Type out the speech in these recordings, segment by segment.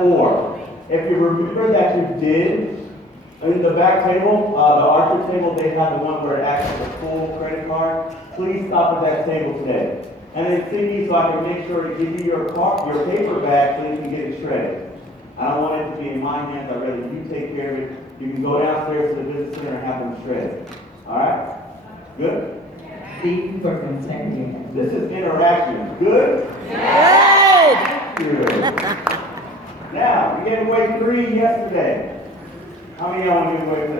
have 4. If you remember that you did, in the back table, the Archer table, they have the one where it acts as a full credit card. Please stop at that table today. And then see me so I can make sure to give you your paper back so you can get it shredded. I don't want it to be in my hands. I'd rather you take care of it. You can go downstairs to the business center and have them shredded. All right? Good? See, we're going to say it again. This is interaction. Good? Good. Now, you gave away 3 yesterday. How many of y'all want to give away 6?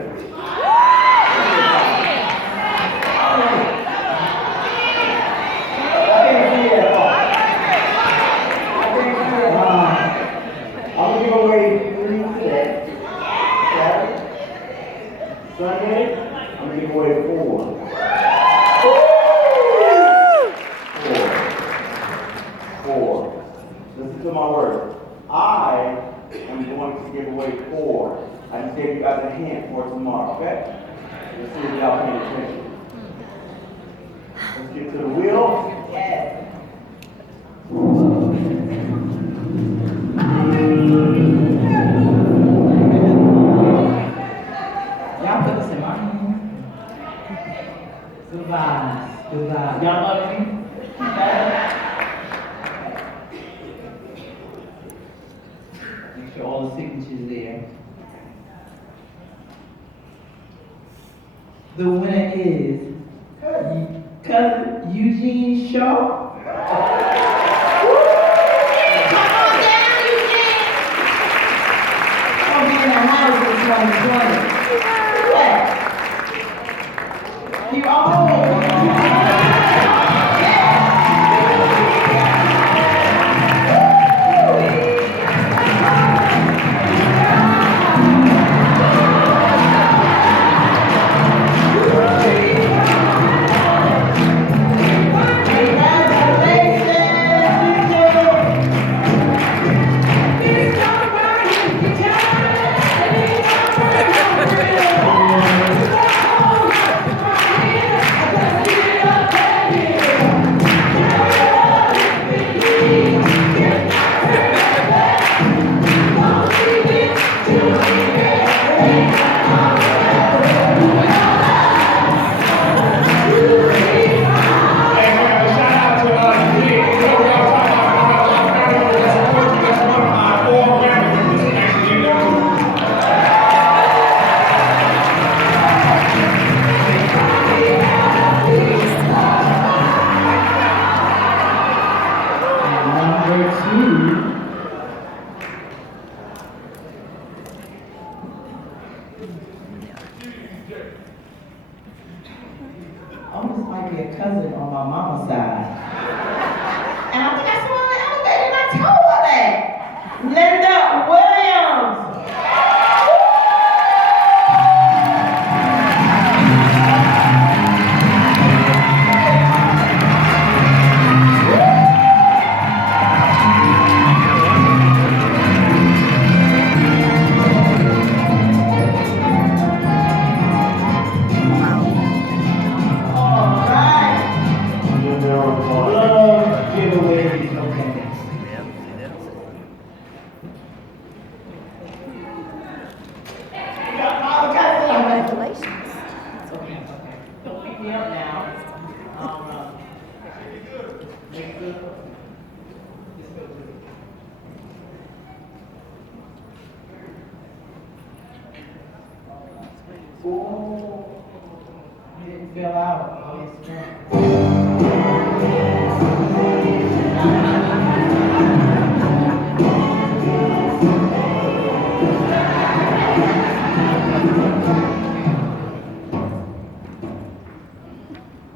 I'm going to give away 3 today. Saturday. Sunday, I'm going to give away 4. 4. Listen to my words. I am going to give away 4. I just gave you guys a hint for tomorrow, okay? Let's see if y'all paying attention. Let's get to the wheel. Yes. Y'all put this in my hand. Good vibes. Good vibes. Y'all love me? Make sure all the signatures there. The winner is Cousin Eugene Shaw. Come on down, Eugene. I'll be in the house in 2020. What? You all. Oh, this might be a cousin on my mama's side. And I think I saw her in the elevator and I told her that. Linda Williams. You didn't fill out. Oh, yes,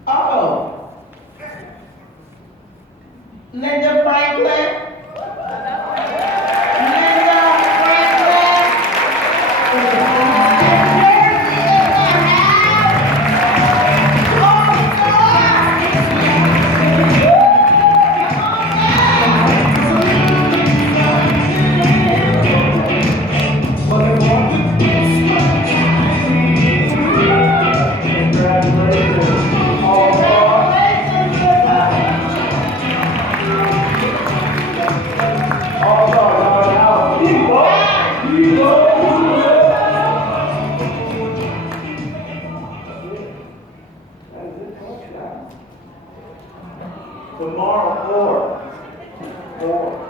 oh, Linda Franklin. Linda Franklin. 4.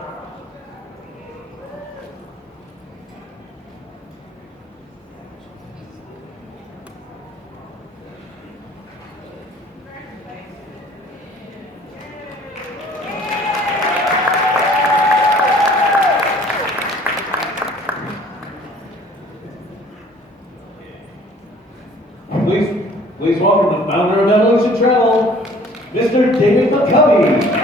Please welcome the founder of ARUMS Travel, Mr. David McCovey.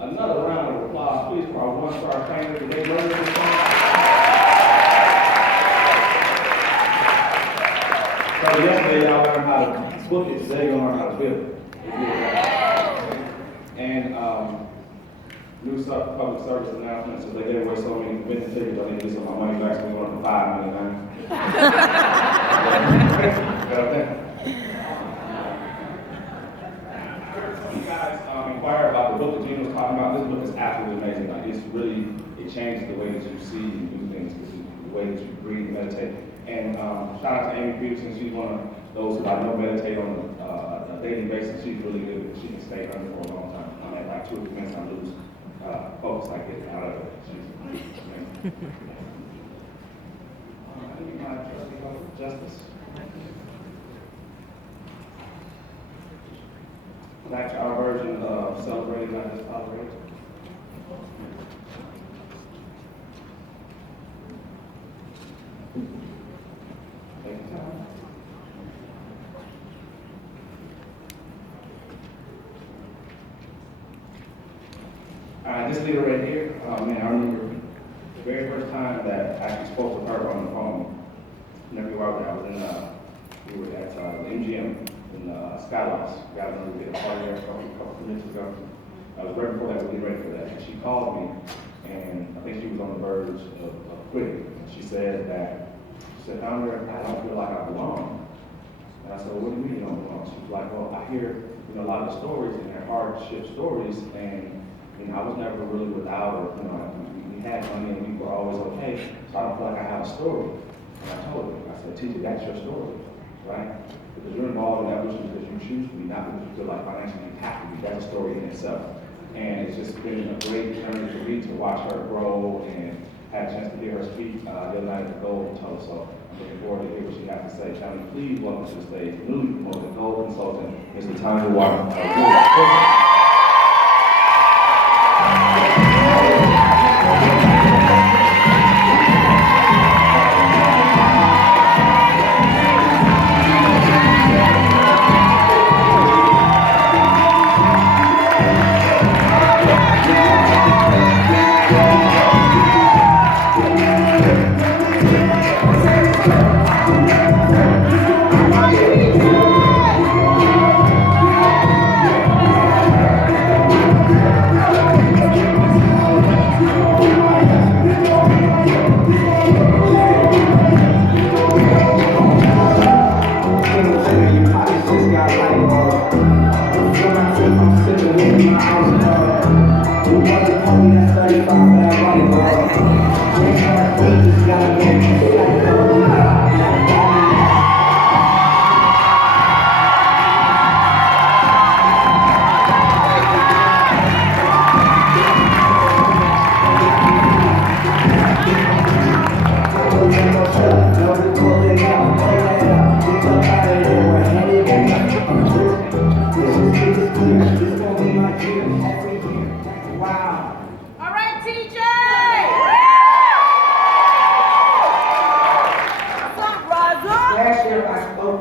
Another round of applause, please, for our one-star trainer today. So yesterday, y'all learned how to book it. Today, you're going to learn how to build it. And new public service announcements. So they gave away so many convention tickets, I need to get some of my money back, so we're going to 5 million. You guys inquire about the book that Gina was talking about. This book is absolutely amazing. Like, it's really, it changes the way that you see and do things, the way that you breathe and meditate. And shout out to Amy Peterson. She's one of those who I know meditate on a daily basis. She's really good. She can stay under for a long time. I'm at like 2 or 3 minutes, I lose focus. I get out of it. She's amazing. I need my justice. Back to our version of celebrating, not just tolerating. Take your time. This leader right here, man, I remember the very first time that I actually spoke with her on the phone. Never knew I was in, we were at the MGM. In Skylights. Got another bit of party there a couple of minutes ago. I was right before that, we were getting ready for that. And she called me, and I think she was on the verge of quitting. She said, "Founder, I don't feel like I belong." And I said, "Well, what do you mean you don't belong?" She was like, "Well, I hear a lot of the stories, and they're hardship stories, and I was never really without, or we had money and we were always okay, so I don't feel like I have a story." And I told her, I said, "Teacher, that's your story, right? Because you're involved in evolution because you choose to be, not because you feel like financially you have to be." That's a story in itself. And it's just been a great journey for me to watch her grow and had a chance to hear her speak the other night at the Gold Consultant. So I'm looking forward to hear what she has to say. Tony, please welcome to the stage newly promoted Gold Consultant, Mr. Tony Walker.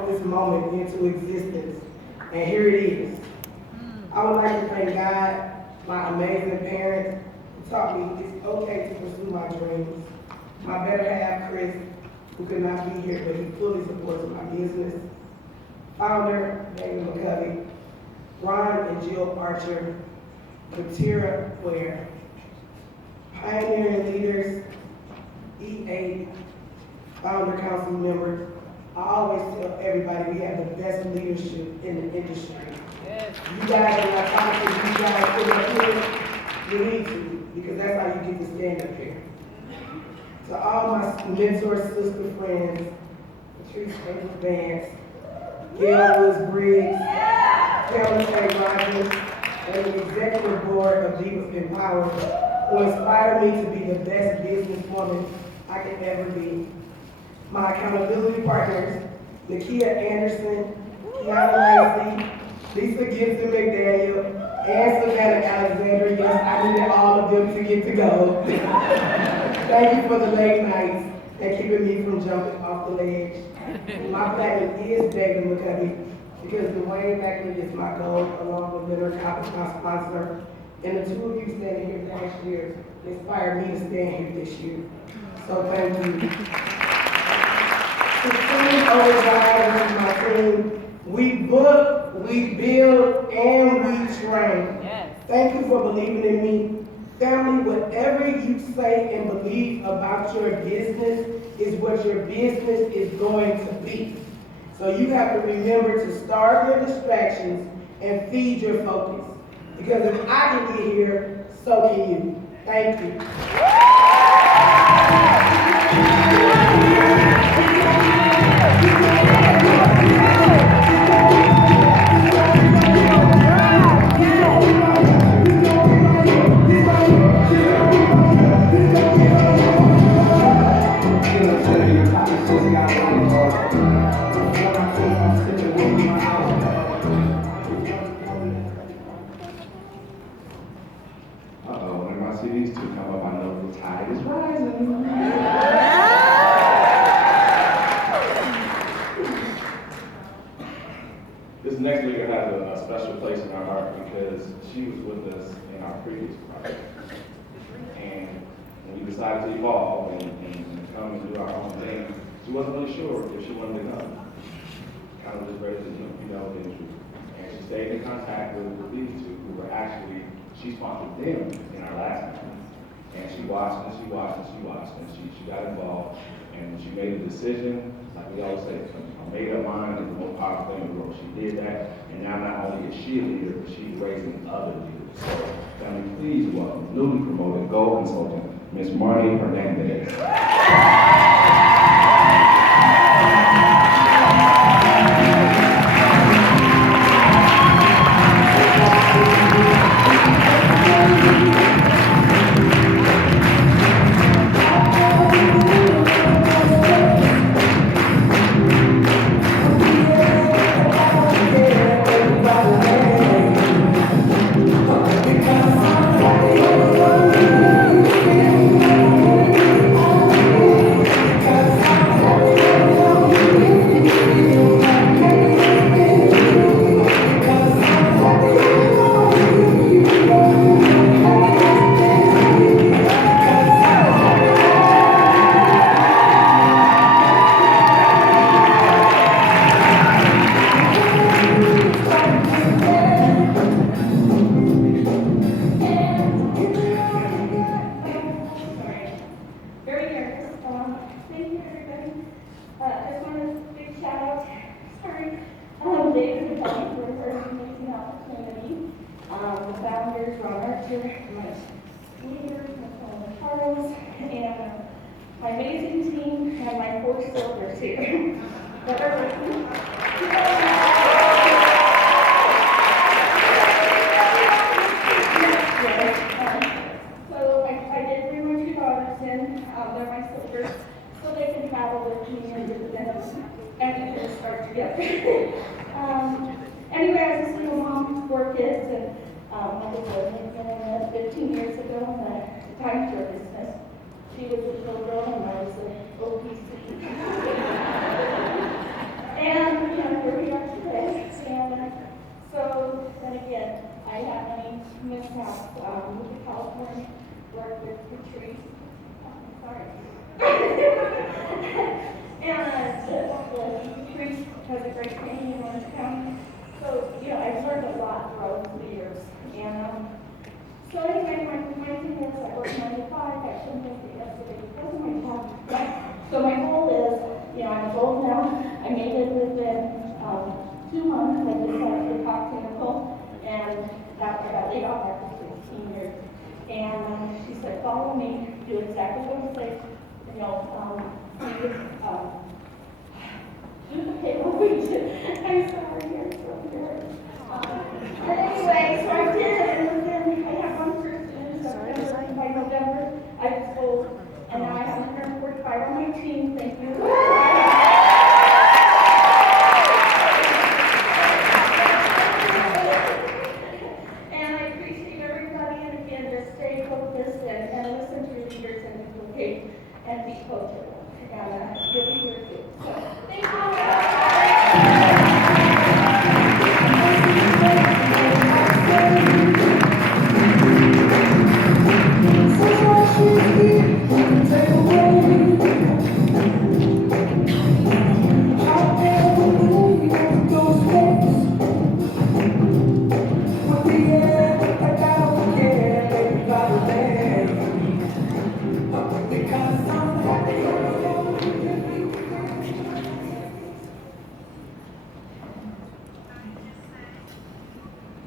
spoke this moment into existence, and here it is. I would like to thank God, my amazing parents, who taught me it's okay to pursue my dreams. My better half, Chris, who could not be here, but he fully supports my business. Founder, David McCovey, Ron and Jill Archer, Katira Ware, pioneering leaders, E8, founder council members. I always tell everybody we have the best leadership in the industry. Yes. You guys are not talking to you guys sit up here, you need to, because that's how you get to stand up here. To all my mentor sister friends, Patrice April Vance, Gail Woods Briggs, Carolyn A. Rogers, and the executive board of Divas Empower, who inspired me to be the best businesswoman I could ever be. My accountability partners, Nakia Anderson, Kiana Lacey, Lisa Gibson McDaniel, and Savannah Alexander. Yes, I needed all of them to get to go. Thank you for the late nights and keeping me from jumping off the ledge. My platinum is David McCovey, because the way back is my goal, along with Leonard Copper, my sponsor, and the two of you standing here last year inspired me to stand here this year. So thank you. The team override with my team. We book, we build, and we train. Yes. Thank you for believing in me. Family, whatever you say and believe about your business is what your business is going to be. So you have to remember to starve your distractions and feed your focus. Because if I can get here, so can you. Thank you. Whenever I see these two come up, I know the tide is rising. This next leader has a special place in our heart because she was with us in our previous project. And when we decided to evolve and come and do our own thing, she wasn't really sure if she wanted to come. Kind of just ready to, the industry. And she stayed in contact with these two who were actually, she sponsored them in our last meeting. And she watched and she watched and she watched and she got involved and she made a decision, like we always say, a made up mind is the most powerful thing in the world. She did that, and now not only is she a leader, but she's raising other leaders. So, family, please welcome newly promoted Gold Consultant, Ms. Marnie Hernandez. My amazing team and my 4 soldiers here that are working. So I did bring my 2 daughters in, they're my soldiers, so they can travel with me and visit them and we can start together. Anyway, as a single mom, 4 kids, and my husband 15 years ago, and time for business. She was a little girl and I was an OPC. And, had many mishaps, moved to California, worked with Patrice. Sorry. And Patrice has a great family in Orange County. So, I've learned a lot throughout the years. And so anyway, my thing is I work 9 to 5. I shouldn't have said yesterday because of my job. So my goal is, I'm adult now. I made it within 2 months. I decided to talk to Nicole, and that I got laid off after 16 years. And she said, follow me, do exactly what I say, do the payroll region. I'm sorry, you're so weird. But anyway, so I did, and then I have one person in September. By November, I was sold, and now I have 145 on my team. Thank you. And I appreciate everybody, and again, just stay focused and listen to your leaders and communicate and be coachable. And you'll be here too. So, thank you.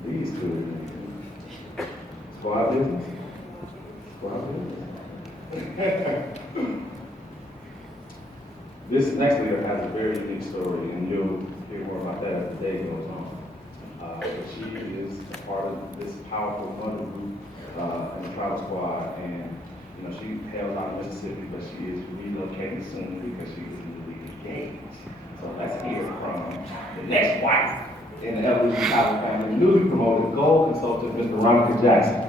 These two. Squad business? Squad business? This next leader has a very unique story, and you'll hear more about that as the day goes on. But she is a part of this powerful wonder group in the travel squad, and she hails out of Mississippi, but she is relocating soon because she is newly engaged. So let's hear from the next wife in the Evolution Travel family, newly promoted gold consultant, Ms. Veronica Jackson.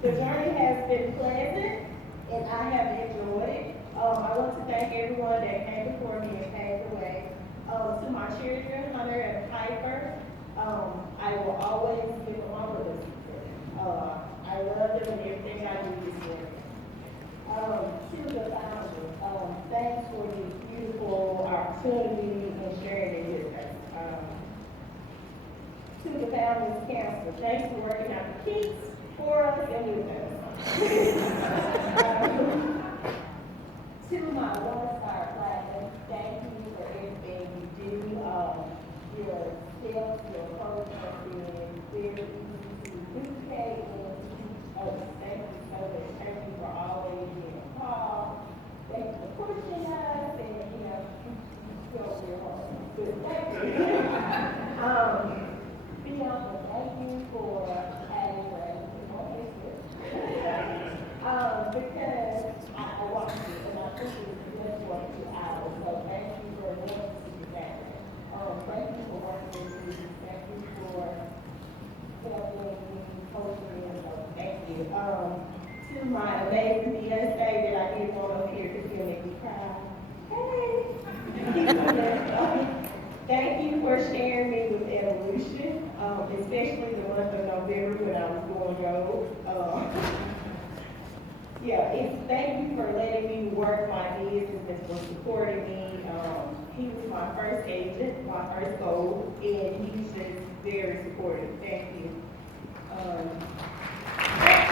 The journey has been pleasant, and I have enjoyed it. I want to thank everyone that came before me and paved the way. To my children, Hunter and Piper, I will always give them my brothers. I love them and everything I do this morning. To the founders, thanks for the beautiful opportunity and sharing it with us. To the families council, thanks for working out the kinks for us and with us. To my one-star platinum, thank you for everything you do. Your skills, your approach has been very easy to duplicate and to teach others. Thank you so much. Thank you for always being involved. Thank you for pushing us and, still your heart. Good, thank you. Bianca, thank you for adding because I watched it and I think it was just 1 or 2 hours. So thank you for letting me see that. Thank you for working with me. Thank you for helping me, coaching me. So thank you. To my amazing fiance that I didn't want up here because he'll make me cry. Hey! Thank you for sharing me with Evolution, especially the month of November. November when I was going rogue. Yeah, thank you for letting me work my business and for supporting me. He was my first agent, my first goal, and he's just very supportive. Thank you. Thank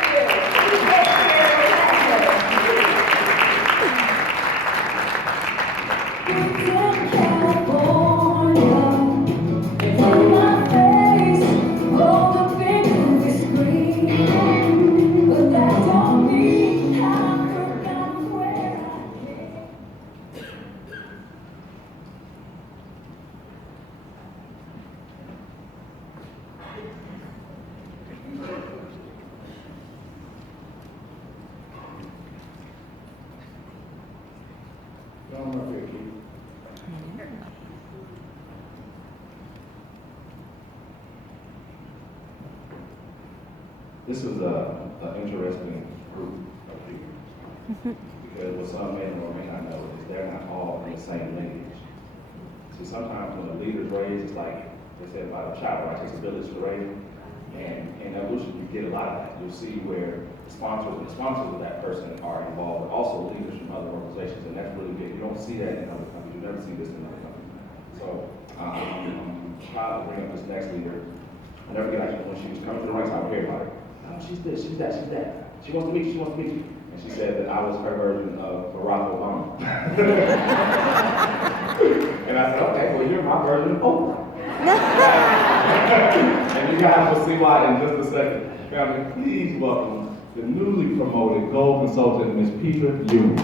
Come on up here, Keith. This was an interesting group of people. Because what some may or may not know is they're not all in the same lineage. See, sometimes when a leader's raised, it's like they said about a child, right? It takes a village to raise them. And in evolution, you get a lot of that. You'll see where the sponsors of that person are involved, but also leaders from other organizations, and that's really big. You don't see that in other countries. You never see this in other countries. So I'm proud to bring up this next leader. I'll never get actually when she was coming to the ranks, I would hear about her. Oh, she's this, she's that, she's that. She wants to meet you, she wants to meet you. And she said that I was her version of Barack Obama. And I said, okay, well, you're my version of Oprah. And you guys will see why in just a second. Family, please welcome the newly promoted gold consultant, Ms. Petra Ewing.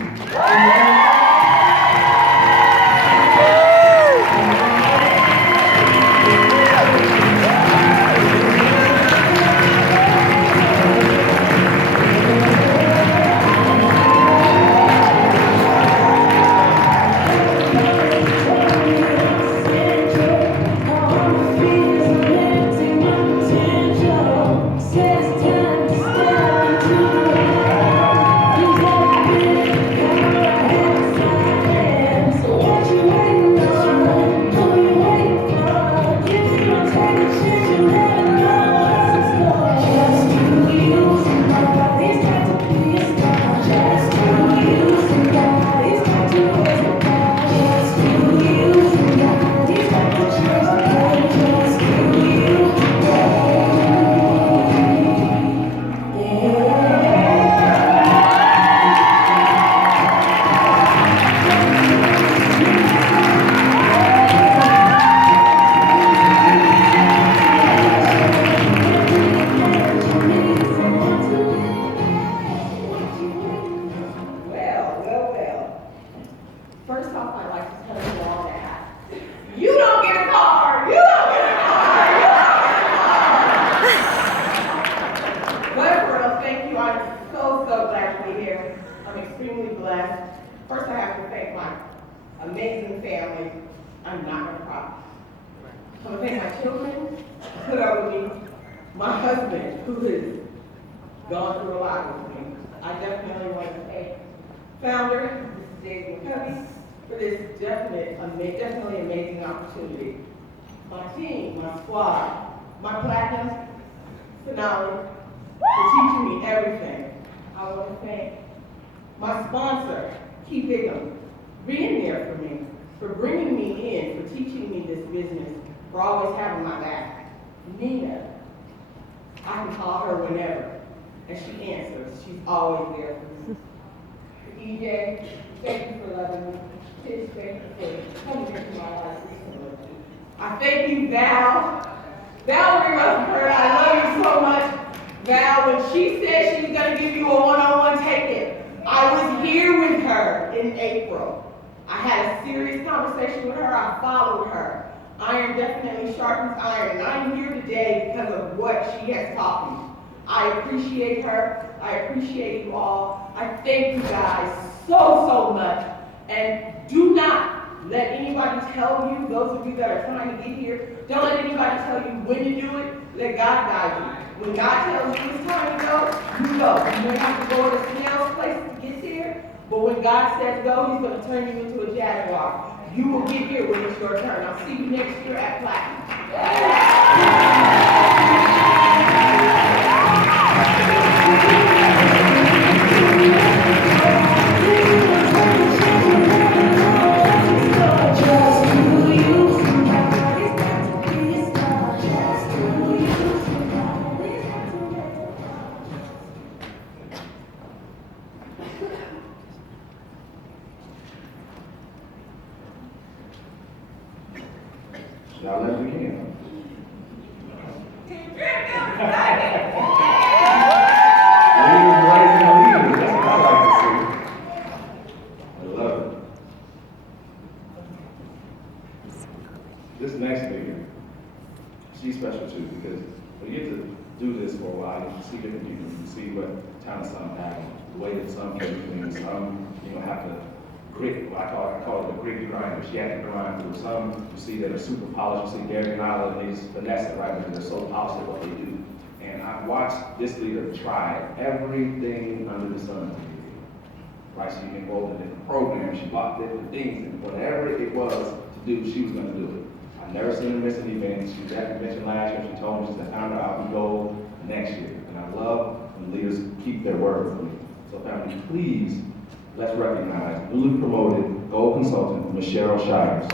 Definitely amazing opportunity. My team, my squad, my platinum finale for teaching me everything. I want to thank my sponsor, Keith Bigham, being there for me, for bringing me in, for teaching me this business, for always having my back. Nina, I can call her whenever, and she answers. She's always there for me. EJ, thank you for loving me. Thank you for coming into my life recently. I thank you, Val. Valerie Rutherford, I love you so much. Val, when she said she was going to give you a one-on-one, take it. I was here with her in April. I had a serious conversation with her. I followed her. Iron definitely sharpens iron, and I'm here today because of what she has taught me. I appreciate her. I appreciate you all. I thank you guys so much. And do not let anybody tell you, those of you that are trying to get here, don't let anybody tell you when to do it. Let God guide you. When God tells you it's time to go, you go. You may have to go to a snail's place to get there, but when God says go, He's going to turn you into a jaguar. You will get here when it's your turn. I'll see you next year at Platinum. Leaders raising leaders, that's what I like to see. I love it. This next leader, she's special too, because when you get to do this for a while, you can see different people, you can see what kind of some have, the way that some can do things, some, have to grit, I call it the gritty grinder. She had to grind through. Some you see that are super polished, you see Gary and Isla, and they just finesse it right because they're so polished at what they do. And I've watched this leader try everything under the sun. Right, she enrolled in different programs, she bought different things, and whatever it was to do, she was gonna do it. I've never seen her miss an event. She was at the convention last year, she told me, she said, "Founder, I'll be gold next year." And I love when leaders keep their word for me. So family, please, let's recognize newly promoted gold consultant, Michelle Shires.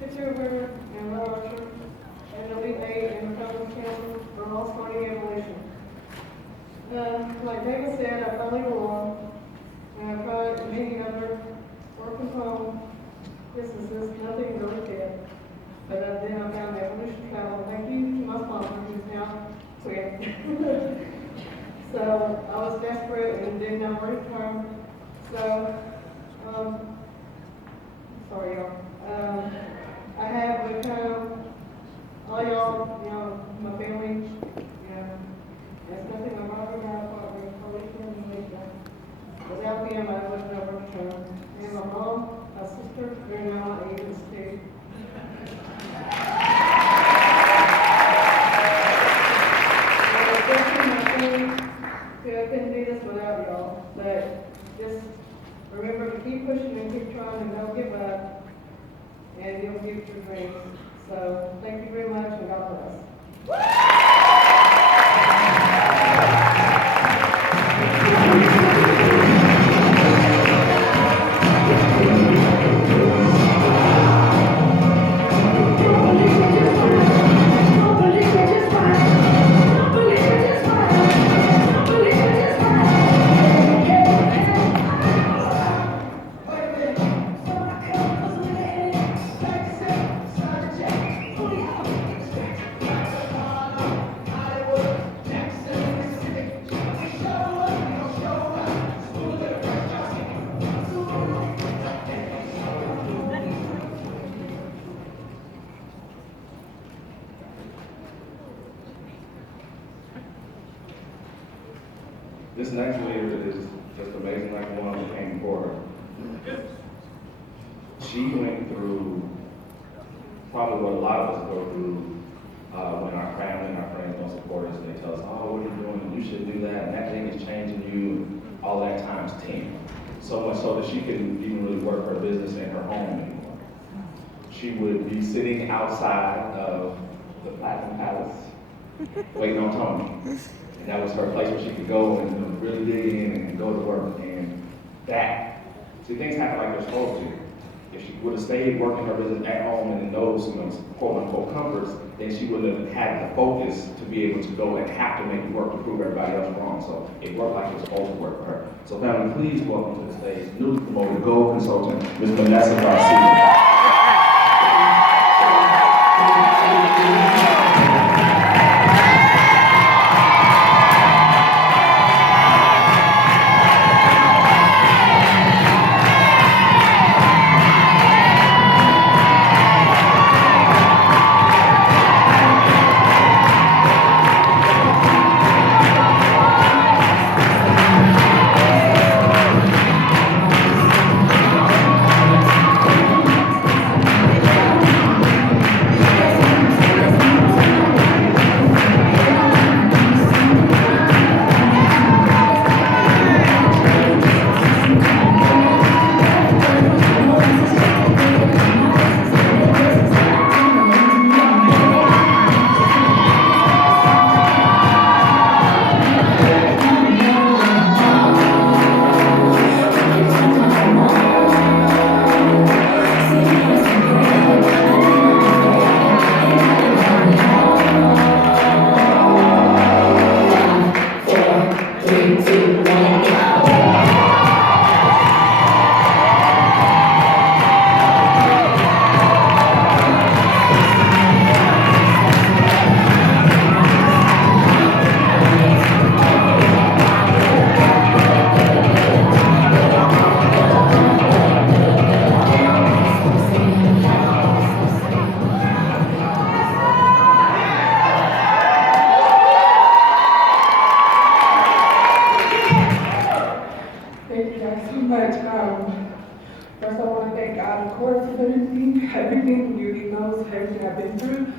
Picture of her and her usher, and Elite Eight and the Fellows Council for all starting evolution. Like David said, I finally belong, and I tried many other work from home businesses, nothing really fit. But then I found ARUMS Travel. Thank you to my sponsor, who's now quit. So I was desperate and didn't know where to turn. So, sorry y'all. I have become all y'all, my family, there's nothing I'm wrong about, my colleagues and Alicia. Without them, I wouldn't know where to turn. And my mom, my sister, they're now my agents too. Especially my friends, I couldn't do this without y'all, but just remember to keep pushing and keep trying and don't give up. And you'll get your dreams. So thank you very much and God bless. This next leader is just amazing, like the one who came before her. She went through probably what a lot of us go through when our family and our friends don't support us. They tell us, "Oh, what are you doing? You should do that, and that thing is changing you," all that times 10. So much so that she couldn't even really work her business in her home anymore. She would be sitting outside of the Platinum Palace, waiting on Tony. And that was her place where she could go and really dig in and go to work. And that, see, things happen like they're supposed to. If she would have stayed working her business at home and in those, quote unquote comforts, then she would have had the focus to be able to go and have to make it work to prove everybody else wrong. So it worked like it was supposed to work for her. So family, please welcome to the stage newly promoted Gold Consultant, Ms. Vanessa Garcia. Thank you guys so much. First, I want to thank God, of course, for everything you knows, everything I've been through.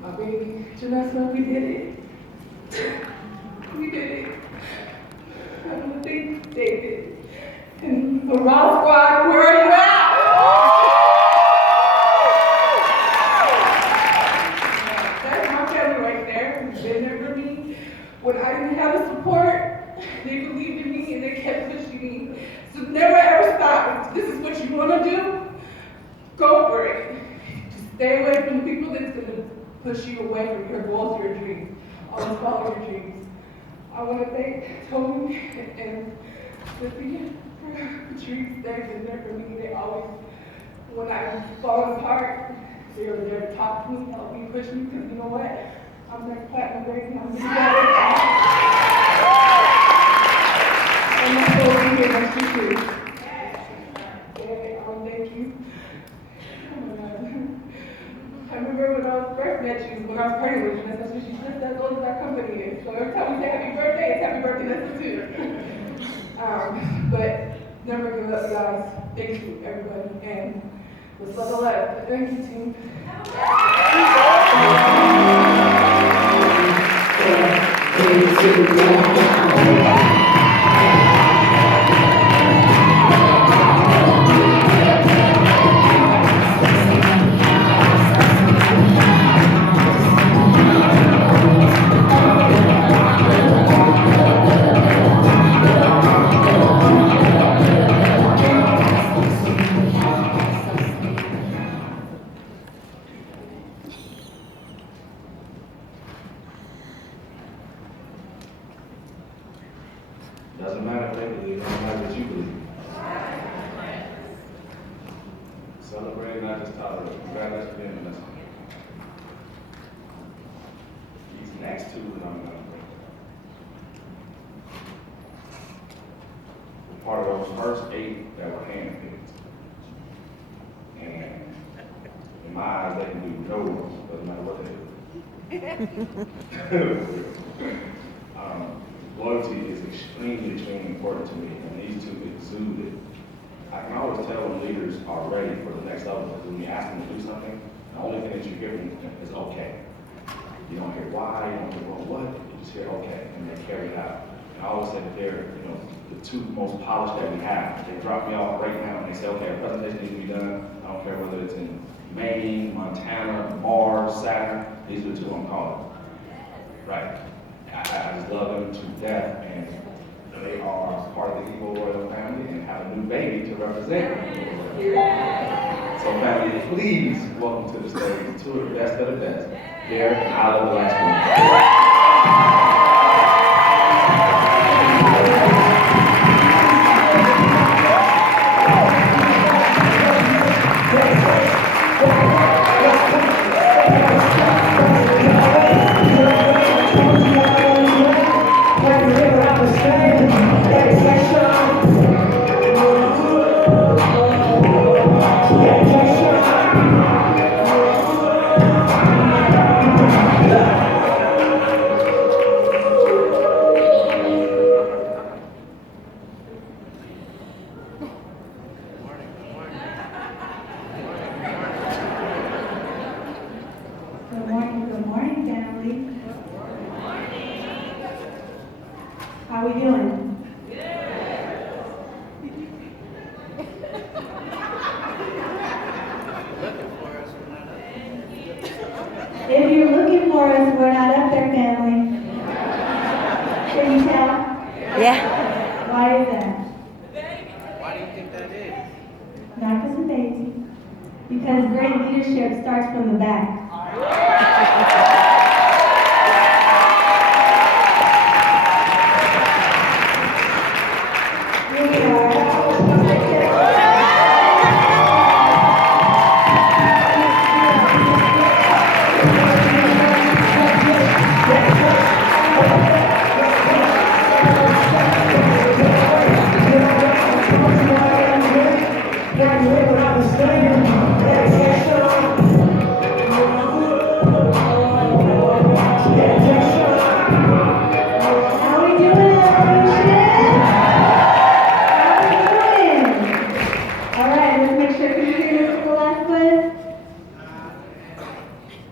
My baby, Janessa, we did it. We did it. I want to thank David and the Raw Squad. Where are you at? That's my family right there. Who's been there for me when I didn't have the support. They believed in me and they kept pushing me. So never ever stop. If this is what you want to do, go for it. Just stay away from the people that's going to push you away from your goals, your dreams. Always follow your dreams. I want to thank Tony and Cynthia for Patrice. They've been there for me. They always, when I've fallen apart, they were there to talk to me, help me, push me, because you know what? I'm next platinum baby. I'm going to better. And that's what we're here next to you. Thank you. I remember when I first met you, when I was pregnant with you, and I said, she's just as old as our company is. So every time we say happy birthday, it's happy birthday to you too. But never give up, guys. Thank you, everybody. And let's love the love. Thank you, team. Doesn't matter if they believe, doesn't matter what you believe. Celebrate, not just tolerate. Congratulations for being in this one. These next two that I'm going to bring. We're part of those first 8 that were handpicked. And in my eyes, they can do no wrong, doesn't matter what they do. Loyalty is extremely, extremely important to me, and these two exude it. I can always tell when leaders are ready for the next level, because when you ask them to do something, the only thing that you hear from them is okay. You don't hear why, you don't hear well, what, you just hear okay, and they carry it out. And I always say that they're, the two most polished that we have. They drop me off right now and they say, okay, a presentation needs to be done. I don't care whether it's in Maine, Montana, Mars, Saturn, these are the two I'm calling. Right. I just love them to death, and They are part of the Eagle royal family and have a new baby to represent the Eagle royal family. So family, please welcome to the stage two of the best of the best. Derek and Isla, the last one. Good morning, family. How we doing? If you're looking for us, we're not up there, family. Can you tell? Yeah. Why is that? Why do you think that is? Not because of Daisy. Because great leadership starts from the back. Here we are. How we doing, Evolution? How we doing? All right, let's make sure you hear this for the last one.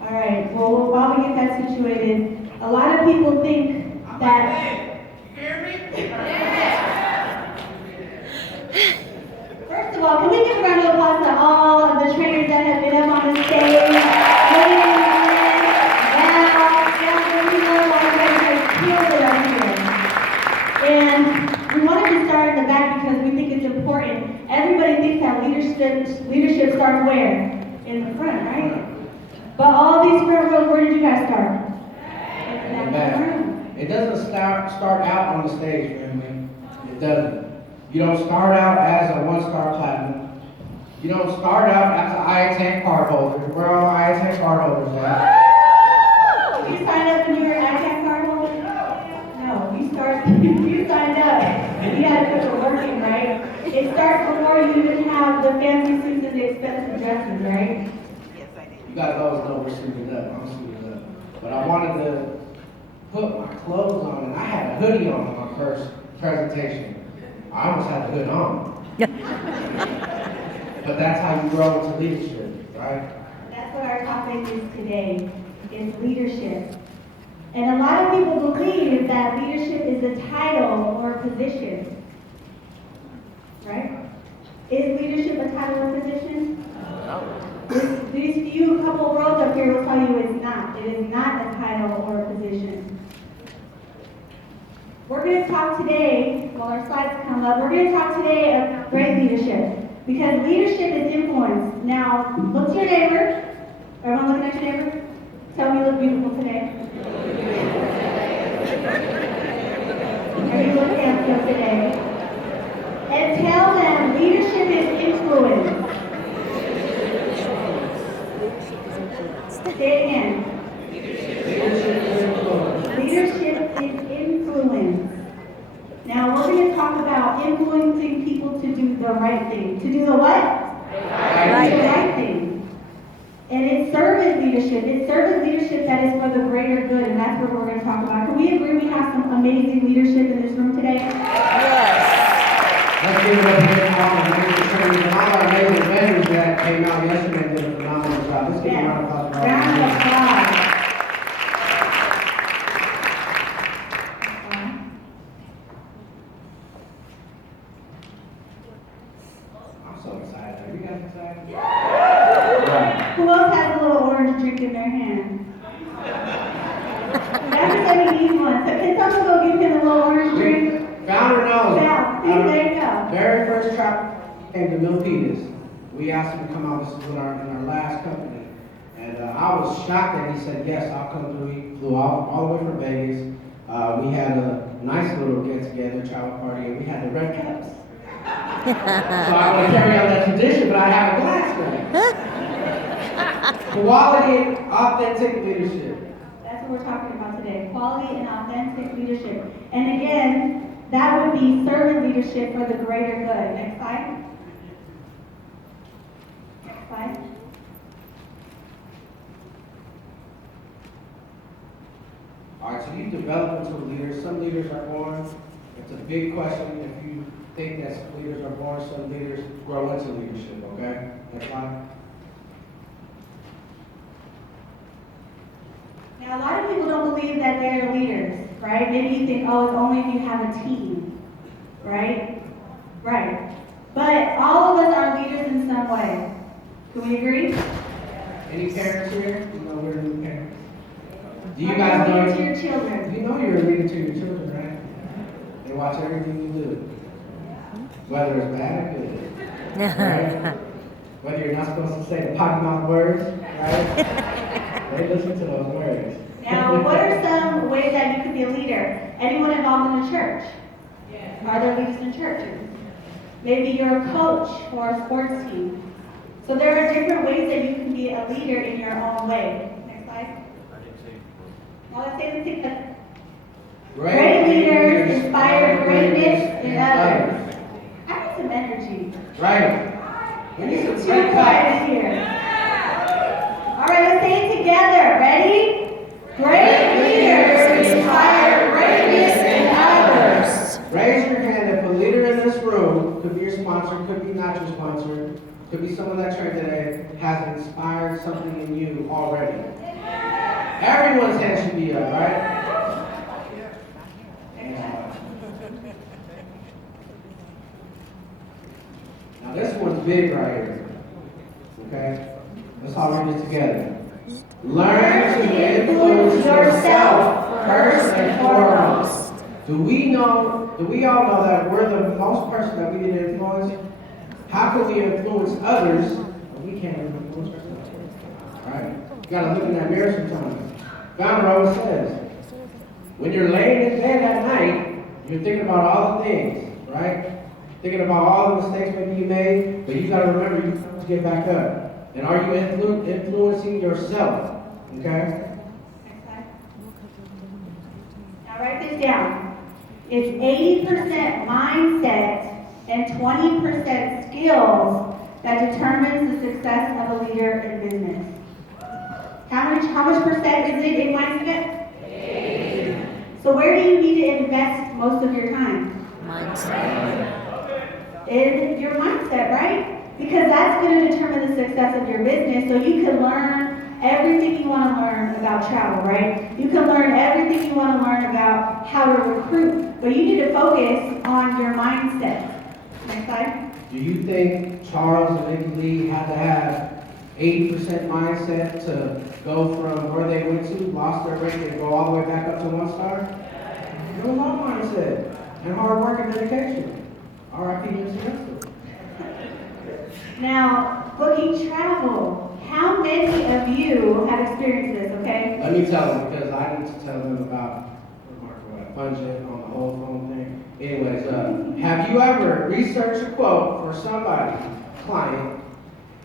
All right, well, while we get that situated, a lot of people think that... First of all, can we give a round of applause to all of the trainers that have been up on the stage? And we wanted to start in the back because we think it's important. Everybody thinks that leadership starts where? In the front, right? But all these front rows, where did you guys start? In the back of the room. It doesn't start out on the stage, family. It doesn't. You don't start out as a one-star platinum. You don't start out as an I-10 card holder. Where are all I-10 card holders at? You signed up when you were an ICAP card holder? No, you signed up. You had to put the work in, right? It starts before you even have the fancy suits and the expensive dresses, right? You guys always know we're suited up. I'm suited up. But I wanted to put my clothes on, and I had a hoodie on my first presentation. I almost had the hood on. But that's how you grow into leadership, right? That's what our topic is today, is leadership. And a lot of people believe that leadership is a title or a position, right? Is leadership a title or position? No. These few couple rows up here will tell you it's not. It is not a title or a position. We're going to talk today, while our slides come up, we're going to talk today of great leadership. Because leadership is influence. Now, look to your neighbor. Everyone looking at your neighbor? Tell me you look beautiful today. Or you look handsome today. And tell them leadership is influence. Say it again. Leadership is influence. Now we're going to talk about influencing people to do the right thing. To do the what? Right the thing. right thing. And it's service leadership. It's service leadership that is for the greater good, and that's what we're going to talk about. Can we agree we have some amazing leadership in this room today? Yes. Let's give it up again to all the amazing trainers and all our amazing vendors that came out yesterday and did a phenomenal job. Let's give a round of applause for all Round of of them. applause. I'm so excited. Are you guys excited? Who else has a little orange drink in their hand? That's said he needs one. So can someone go give him a little orange drink? Founder came to Milpitas. We asked him to come out. This is in our last company. And I was shocked that he said, yes, I'll come through. He flew all the way from Vegas. We had a nice little get-together, travel party, and we had the red caps. So I want to carry on that tradition, but I have a glass now. Quality, authentic leadership. That's what we're talking about today, quality and authentic leadership. And again, that would be servant leadership for the greater good. Next slide. Next slide. All right, so you develop into a leader. Some leaders are born. It's a big question. If you think that some leaders are born, some leaders grow into leadership, okay? Next slide. Now, a lot of people don't believe that they're leaders, right? Maybe you think, oh, it's only if you have a team, right? Right. But all of us are leaders in some way. Can we agree? Any parents here? You know we're new parents. Do you Are guys you a know leader to your children? You know you're a leader to your children, right? They watch everything you do, whether it's bad or good. Right? Whether you're not supposed to say the potty mouth words, right? They listen to those words. Now, what are some ways that you could be a leader? Anyone involved in the church? Are there leaders in churches? Maybe you're a coach for a sports team. So there are different ways that you can be a leader in your own way. Next slide. Now let's say the thing. Great leaders inspire greatness in others. I need some energy. Right. We need some Too great quiet in here. All right, let's say it together. Ready? Great leaders inspire greatness in others. Raise your hand if a leader in this room, could be your sponsor, could be not your sponsor, could be someone that trained today, has inspired something in you already. Everyone's hand should be up, right? Now this one's big right here. Okay? Let's all read it together. Learn to influence yourself first and foremost. Do we all know that we're the most person that we need to influence? How can we influence others if we can't influence ourselves? Right? You gotta look in that mirror sometimes. Founder always says, when you're laying in bed at night, you're thinking about all the things, right? Thinking about all the mistakes maybe you made, but you gotta remember you have to get back up. And are you influencing yourself? Okay? Now write this down. It's 80% mindset and 20% skills that determines the success of a leader in business. How much percent is it in mindset? 80. So where do you need to invest most of your time? Mindset. In your mindset, right? Because that's going to determine the success of your business. So you can learn everything you want to learn about travel, right? You can learn everything you want to learn about how to recruit. But you need to focus on your mindset. Next slide. Do you think Charles and Nikki Lee had to have 80% mindset to go from where they went to, lost their rank, and go all the way back up to 1 star? It was all mindset and hard work and dedication. R.I.P. Nipsey Hussle. Now, booking travel. How many of you have experienced this, okay? Let me tell them, because I need to tell them about budget on the whole phone thing. Anyways, have you ever researched a quote for somebody, client,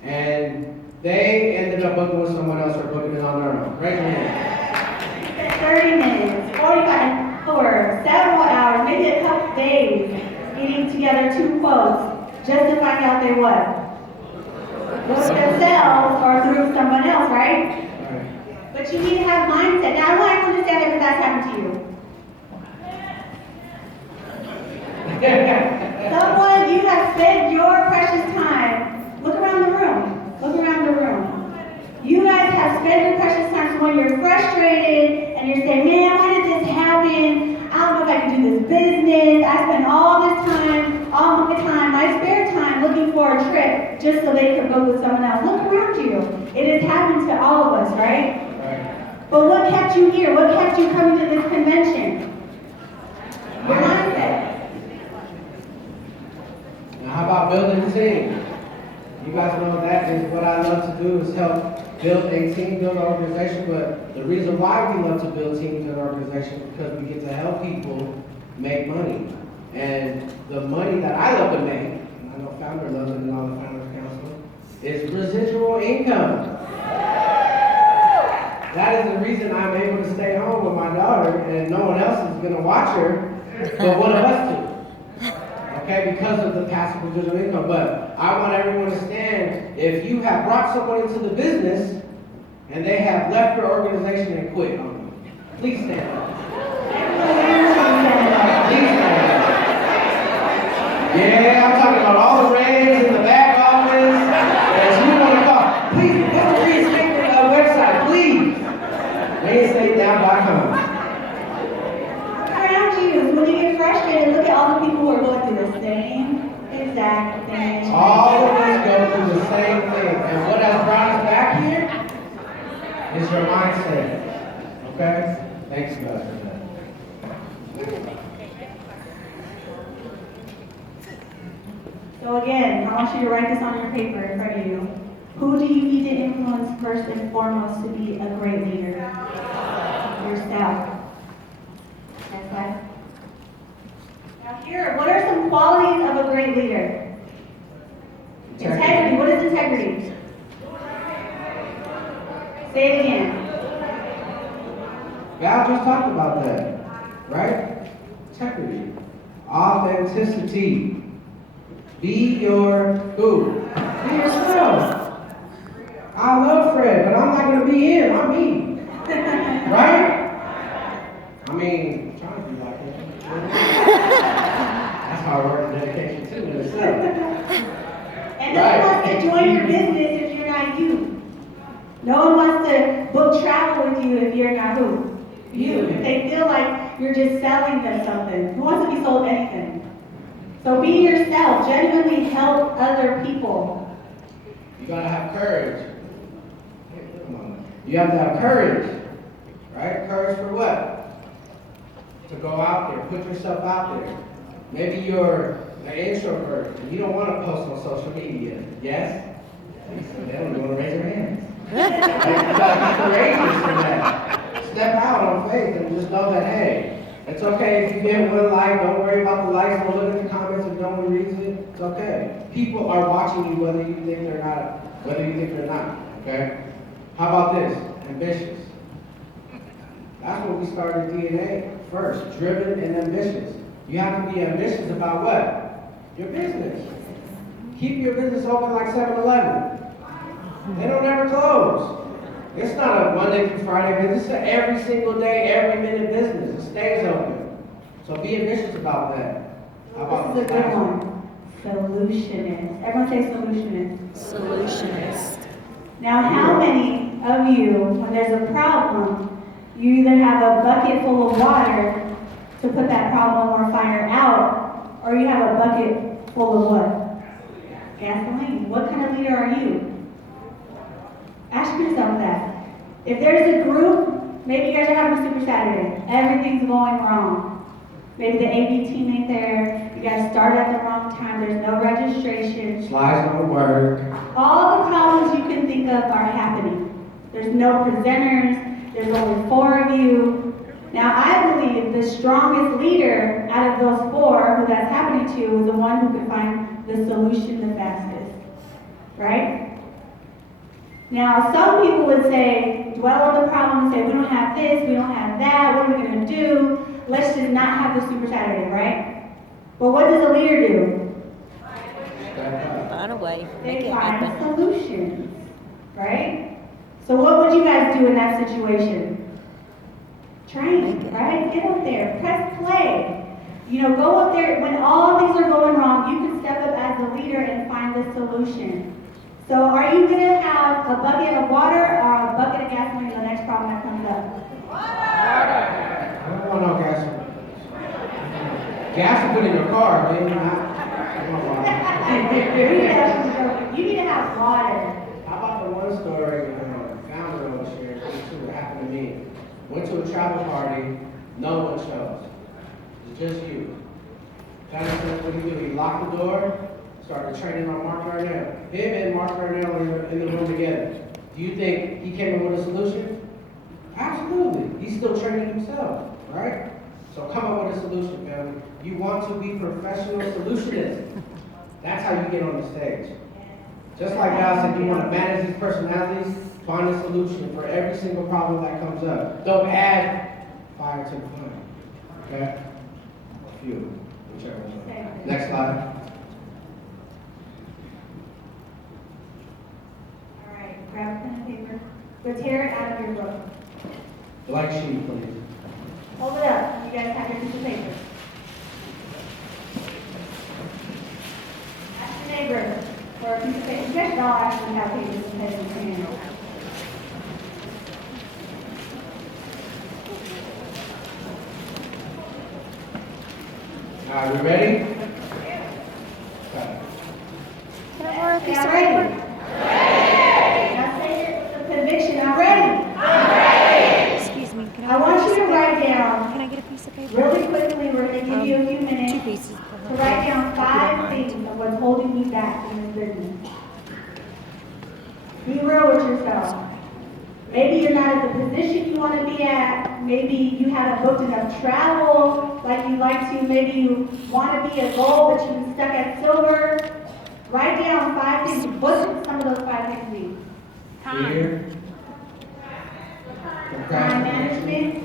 and they ended up booking with someone else or booking it on their own? Raise your hand. 30 minutes, 45 hours, several hours, maybe a couple days, getting together 2 quotes just to find out they what? Book themselves or through someone else, right? But you need to have mindset. Now, I want to understand if that's happened to you. Someone, you have spent your precious time. Look around the room. Look around the room. You guys have spent your precious time. So when you're frustrated and you're saying, man, why did this happen? I don't know if I can do this business. I spent all this time, all my time, my spare time looking for a trip just so they could go with someone else. Look around you. It has happened to all of us, right? But what kept you here? What kept you coming to this convention? Your mindset. Now, how about building a team? love to do is help build a team, build an organization, but the reason why we love to build teams and organizations is because we get to help people make money. And the money that I love to make, and I know Founder loves it and all the Founders Council, is residual income. That is the reason I'm able to stay home with my daughter and no one else is gonna watch her, but one of us two. Okay, because of the passive residual income. But I want everyone to stand, if you have brought someone into the business and they have left your organization and quit on you, please stand up. Please stand up. Yeah, I'm talking about all the reds in the back office, as you want to call. Please, let's reinstate the website, please. Mainstatedown.com. Around you, when you get frustrated, look at all the people who are going through the same exact thing. All of us go through the same thing. And what has brought us back here is your mindset. Okay? Thanks, guys, for that. So again, I want you to write this on your paper in front of you. Who do you need to influence first and foremost to be a great leader? Yourself. Next slide. Now here, what are some qualities of a great leader? Integrity. What is integrity? Say it again. Val just talked about that, right? Integrity. Authenticity. Be your who? Be yourself. I love Fred, but I'm not going to be him. I'm me. Right? I mean, I'm trying to be like him. That's hard work and dedication too in itself. And no one wants to join your business if you're not you. No one wants to book travel with you if you're not who? You. If they feel like you're just selling them something. Who wants to be sold anything? So be yourself. Genuinely help other people. You gotta have courage. You have to have courage, right? Courage for what? To go out there, put yourself out there. Maybe you're an introvert and you don't want to post on social media. Yes? They don't even want to raise their hands. You gotta be courageous for that. Step out on faith and just know that, hey, it's okay if you get one like, don't worry about the likes, don't look at the comments if no one reads it. It's okay. People are watching you whether you think they're not, okay? How about this? Ambitious. That's when we started DNA first, driven and ambitious. You have to be ambitious about what? Your business. Keep your business open like 7-Eleven. They don't ever close. It's not a Monday through Friday business. It's an every single day, every minute business. It stays open. So be ambitious about that. How about This is a good one. Solutionist. Everyone say solutionist. Solutionist. Now, how many of you, when there's a problem, you either have a bucket full of water to put that problem or fire out, or you have a bucket full of what? Gasoline. What kind of leader are you? Ask yourself that. If there's a group, maybe you guys are having a Super Saturday, everything's going wrong. Maybe the AV team ain't there, you guys started at the wrong time, there's no registration. Slides don't work. All the problems you can think of are happening. There's no presenters, there's only 4 of you. Now I believe the strongest leader out of those 4 who that's happening to is the one who can find the solution the fastest, right? Now, some people would say, dwell on the problem and say, we don't have this, we don't have that, what are we going to do? Let's just not have the Super Saturday, right? But what does a leader do? Find a way. Make They it find happen. solutions, right? So what would you guys do in that situation? Train, right? Get up there, press play. You know, go up there, when all things are going wrong, you can step up as the leader and find the solution. So are you going to have a bucket of water or a bucket of gasoline the next problem that comes up? I don't want no gas. Gas to put in your car, man. I don't want water. You need to have water. How about the one story founder will share too that happened to me? Went to a travel party, no one shows. It's just you. Founder says, what do? He locked the door, started training on Mark Darnell. Him and Mark Darnell are in the room together. Do you think he came up with a solution? Absolutely. He's still training himself, right? So come up with a solution, family. You want to be professional solutionists. That's how you get on the stage. Just like Val said, you want to manage these personalities, find a solution for every single problem that comes up. Don't add fire to the flame. Okay? Or fuel, whichever one. Next slide. All right, grab a pen and paper. Go tear it out of your book. Blank sheet, please. Hold it up. You guys have your piece of paper. Ask your neighbor for a piece of paper. You guys should all actually have papers and pens in your hand. All right, we ready? Okay. Can I borrow a piece Yeah, of ready. paper? Now say it with conviction. I'm ready. Excuse me, can I want you to write down Can I get a piece of paper? really quickly. We're going to give you a few minutes Two pieces. to write down 5 things of what's holding you back in this business. Be real with yourself. Maybe you're not at the position you want to be at. Maybe you haven't booked enough travel like you'd like to. Maybe you want to be a gold, but you've been stuck at silver. Write down 5 things. What should some of those 5 things be? Fear. Time management.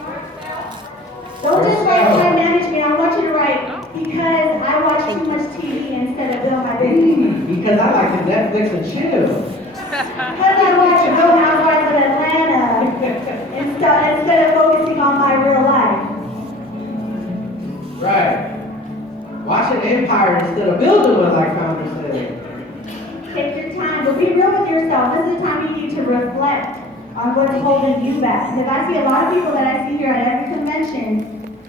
Don't just write time management. I want you to write because I watch too much TV instead of build my business. Because I like to Netflix and chill. Because I watch Real Housewives of Atlanta instead of focusing on my real life. Right. Watch an empire instead of building one, like Founder said. Take your time, but be real with yourself. This is the time you need to reflect on what's holding you back. Because I see a lot of people that I see here at every convention,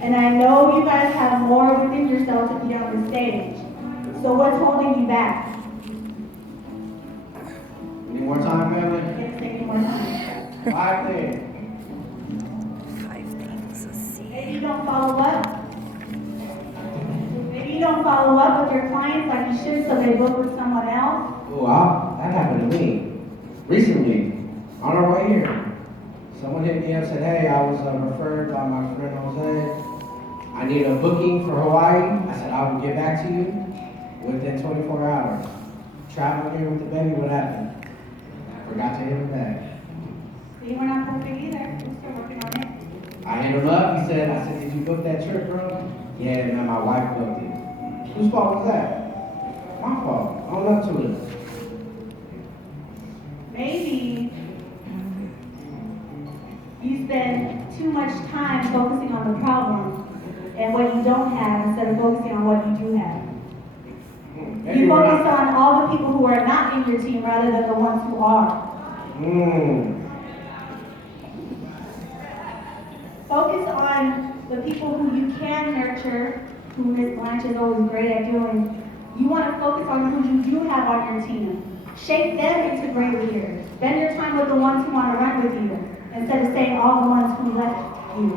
and I know you guys have more within yourself to be on the stage. So what's holding you back? Any more time, family? Let's take it more time. 5 things. 5 things, let's see. Maybe you don't follow up. Maybe you don't follow up with your clients like you should, so they book with someone else. Oh, that happened to me. Recently, on our way here. Someone hit me up and said, hey, I was referred by my friend Jose. I need a booking for Hawaii. I said, I will get back to you within 24 hours. Traveling here with the baby, what happened? Forgot to hit him back. See, we're not perfect either. We're still working on it. I hit him up, I said, did you book that trip, bro? Yeah, man, my wife booked it. Whose fault was that? My fault. Own up to it. Maybe you spend too much time focusing on the problem and what you don't have instead of focusing on what you do have. You focus on all the people who are not in your team rather than the ones who are. Focus on the people who you can nurture, who Ms. Blanche is always great at doing. You want to focus on who you do have on your team. Shape them into great leaders. Spend your time with the ones who want to run with you instead of saying all the ones who left you.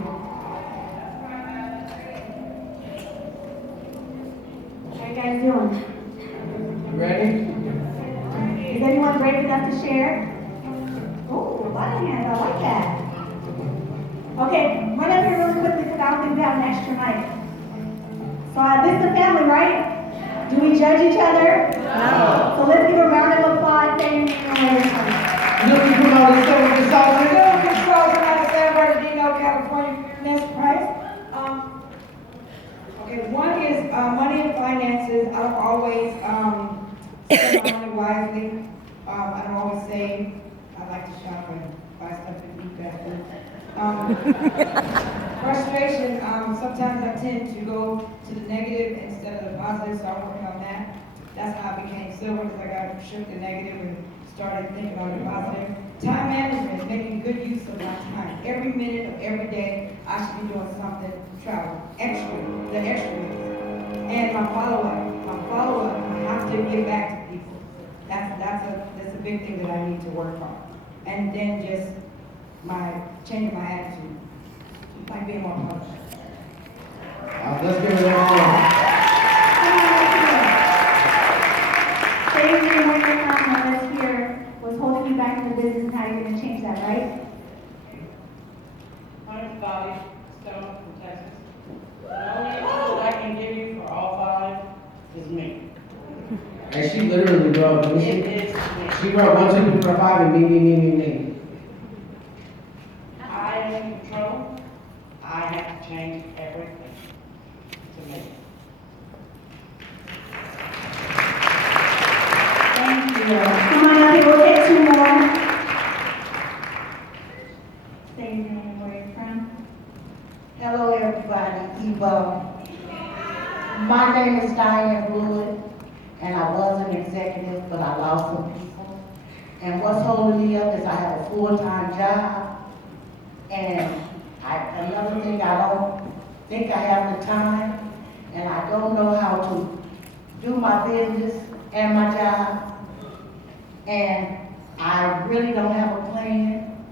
How you guys doing? You ready? Is anyone brave enough to share? Oh, a lot of hands. I like that. Okay, run up here really quickly because I don't think we have an extra mic. So this is a family, right? Do we judge each other? No. So let's give a round of applause saying Looking from all the seven consultants, consultant out of San Bernardino, California, next price. Okay, one is money and finances. I don't always spend my money wisely. I don't always save. I like to shop and buy stuff and eat fast food. Frustration, sometimes I tend to go to the negative instead of the positive, so I'm working on that. That's how I became silver, because I got shook the negative and started thinking on the positive. Time management, making good use of my time. Every minute of every day, I should be doing something, travel, extra, the extra minutes. And my follow-up, I have to give back to people. That's a big thing that I need to work on. And then just changing my attitude, like being more positive. Let's give it a round. And she literally wrote, she wrote 1, 2, 3, 4, 5 and me. I am in control. I have to change everything to me. Thank you. Come on up here, we'll take 2 more. Say your name, where you're from. Hello, everybody. Eva. My name is Diane Wood, and I was an executive, but I lost some people. And what's holding me up is I have a full-time job, and another thing, I don't think I have the time, and I don't know how to do my business and my job, and I really don't have a plan.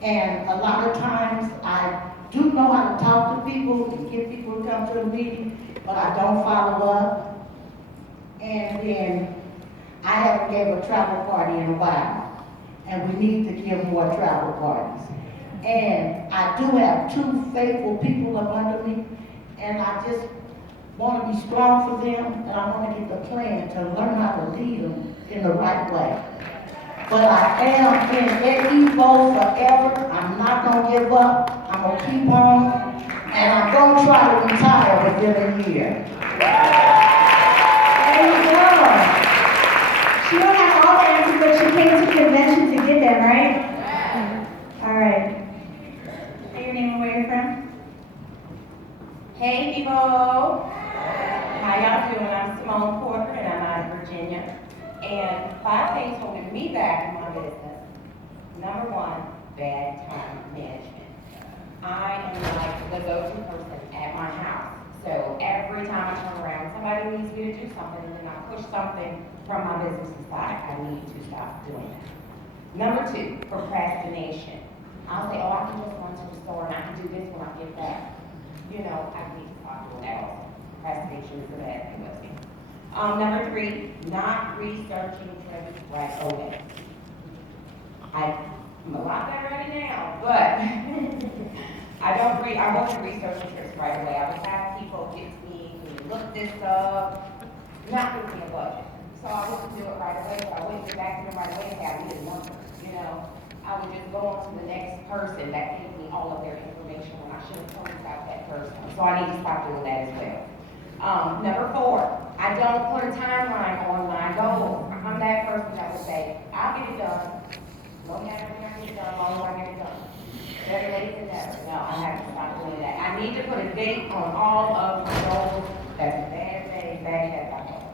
And a lot of times, I do know how to talk to people and get people to come to a meeting, but I don't follow up. And then I haven't gave a travel party in a while, and we need to give more travel parties. And I do have 2 faithful people up under me, and I just want to be strong for them, and I want to get the plan to learn how to lead them in the right way. But I am in Evo forever. I'm not going to give up. I'm going to keep on, and I'm going to try to retire within a year. There you go. She don't have all the answers, but she came to the convention to get them, right? All right. Say your name and where you're from. Hey people, how y'all doing? I'm Simone Porter and I'm out of Virginia. And 5 things holding me back in my business. Number 1, bad time management. I am like the go-to person at my house. So every time I turn around, somebody needs me to do something and then I push something from my business aside. I need to stop doing that. Number 2, procrastination. I'll say, oh, I can just run to the store and I can do this when I get back. You know, I need to stop doing that also. Procrastination is a bad thing with me. Number 3, not researching trends right away. I'm a lot better at it now, but I wasn't researching trips right away. I would have people get to me, look this up, not give me a budget. So I wouldn't do it right away, but I wouldn't get back to them right away and say I need a number, you know. I would just go on to the next person that gave me all of their information when I should have told about that person. So I need to stop doing that as well. Number 4, I don't put a timeline on my goals. I'm that person that would say, I'll get it done. Long as I get it done, long as I get it done. Better late than never. No, I have to stop doing that. I need to put a date on all of my goals. That's a bad thing, bad habit I have.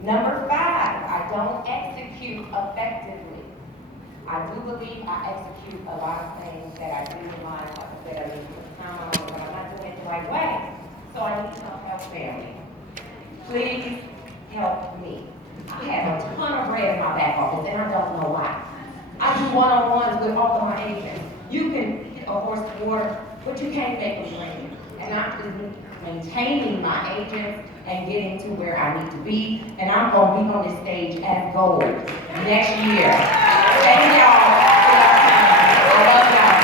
Number 5, I don't execute effectively. I do believe I execute a lot of things that I do in mind, like I said, I need to put time on, but I'm not doing it the right way. So I need some help, family. Please help me. I have a ton of bread in my back office, and I don't know why. I do one-on-ones with all of my agents. You can get a horse to water, but you can't make them rain. And I'm just maintaining my agents and getting to where I need to be. And I'm going to be on this stage as gold next year. Thank y'all for your time. I love y'all.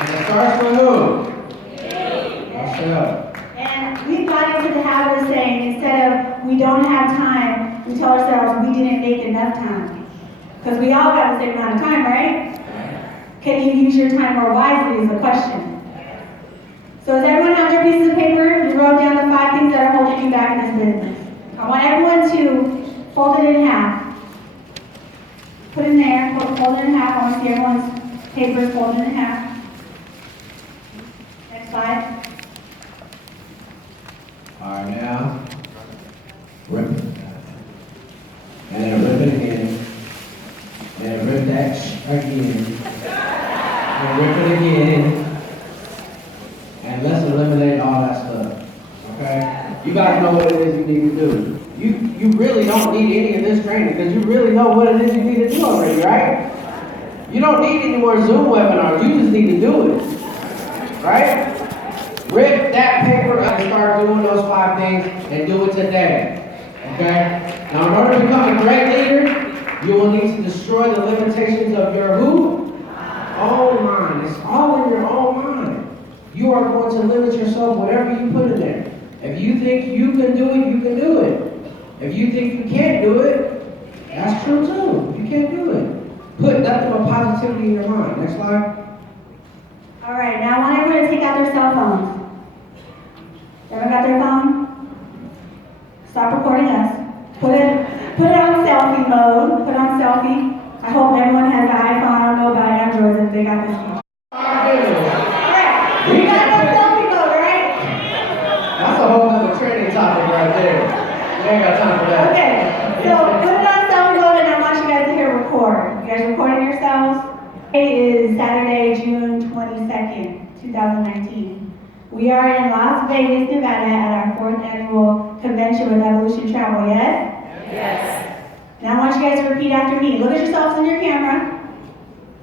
And it starts with who? Myself. And we got into the habit of saying, instead of we don't have time, we tell ourselves we didn't make enough time. Because we all got the same amount of time, right? Can you use your time more wisely is the question. So does everyone have their pieces of paper? You wrote down the 5 things that are holding you back in this business. I want everyone to fold it in half. Put in there, fold it in half. I want to see everyone's papers folded in half. Next slide. All right, now, rip it. And then rip it again. And then rip that again. And rip it again. And let's eliminate all that stuff, okay? You guys know what it is you need to do. You really don't need any of this training because you really know what it is you need to do already, right? You don't need any more Zoom webinars. You just need to do it, right? Rip that paper up and start doing those 5 things and do it today, okay? Now, in order to become a great leader, you will need to destroy the limitations of your who? Own mind. It's all in your own mind. You are going to limit yourself, whatever you put in there. If you think you can do it, you can do it. If you think you can't do it, that's true too. You can't do it. Put nothing but positivity in your mind. Next slide. All right, now I want everyone to take out their cell phones. Everyone got their phone? Stop recording us. Put it on selfie mode. Put it on selfie. I hope everyone has an iPhone. I don't know about Androids if they got this one. Alright, we got no selfie mode, right? That's a whole other training topic right there. We ain't got time for that. Okay, so put it on selfie mode and I want you guys to hit record. You guys recording yourselves? Today is Saturday, June 22nd, 2019. We are in Las Vegas, Nevada at our 4th annual convention with Evolution Travel, yes? Yes. Now I want you guys to repeat after me. Look at yourselves in your camera.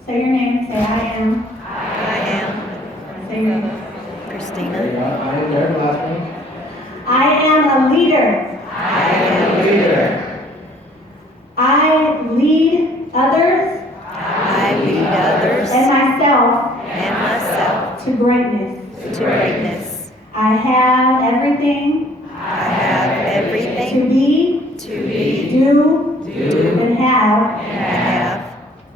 Say your name. Say I am. I am Say your name. There you Christina. go. I am there. Last one. I am a leader. I am a leader. I lead others I lead others and myself and myself to greatness. to greatness. I have everything I have to everything be, to be, do, and have and have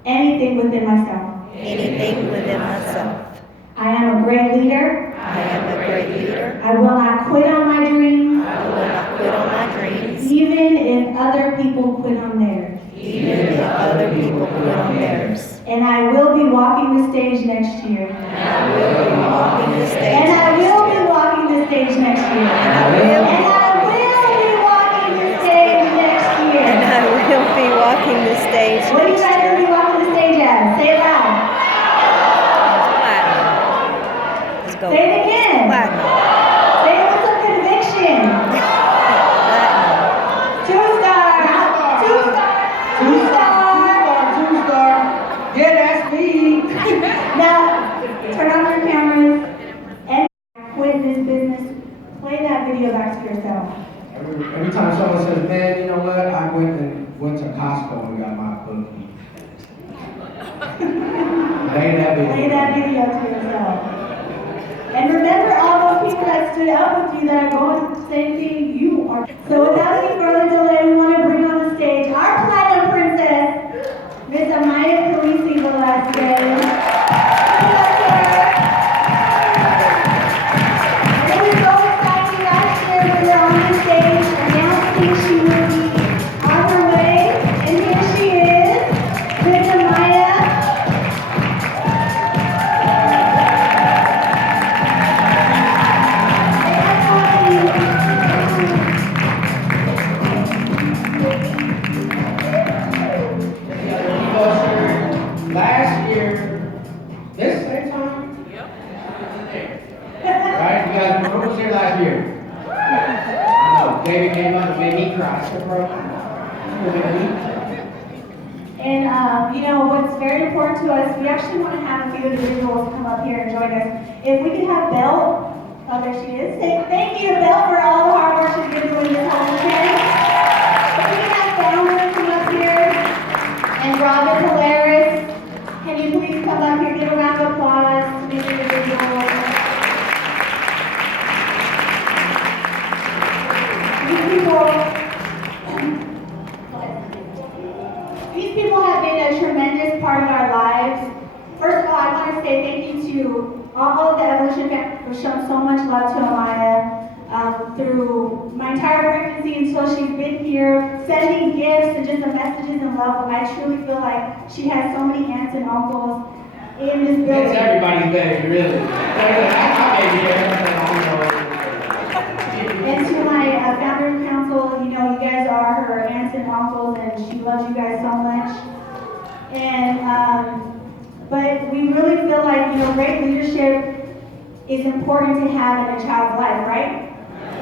anything within myself. anything within myself. I am a great leader. I am a great leader. I will not quit on my dreams, I will not quit on my dreams, even if other people quit on theirs. even if other people quit on theirs. And I will be walking the stage next year. And I will be walking the stage. And I will be walking the stage next year. And I will And I will be walking the stage next year. And I will be walking the stage What do you next guys will be year. walking the stage as? Say it loud. Platinum. Let's go. Say it again. Platinum. Say it with some conviction. Platinum. 2-star. 2-star. 2-star. Two-star. Yeah, that's me. Now, turn on your cameras and quit this business. Play that video back to yourself. Every time someone says, man, you know what? I went to Costco and got my cookie. Play that video. Play that video to yourself. And remember all those people that stood up with you that are going through the same thing you are. So without any further delay, we want to bring on the stage our platinum princess, Miss Amaya Khaleesi Velasquez. It was so exciting last year when we were on the stage announcing she would be on her way. And here she is, Miss Amaya. Last year, this same time? Yep. Right? You guys, who was here last year? I know. David came up and made me cry. So, bro. And, you know, what's very important to us, we actually want to have a few individuals come up here and join us. If we could have Belle, oh, there she is. Thank you, Belle, for all the hard work she's been doing this whole weekend. If we could have Founder come up here, and Robin Polaris, can you please come up here, give a round of applause to these individuals. These people have been a tremendous part of our lives. First of all, I want to say thank you to all of the Evolution family for showing so much love to Amaya through my entire pregnancy until she's been here, sending gifts and just the messages and love. I truly feel like she has so many aunts and uncles in this building. It's everybody's baby, really. And to my founder council, you know, you guys are her aunts and uncles, and she loves you guys so much. And but we really feel like, you know, great leadership is important to have in a child's life, right?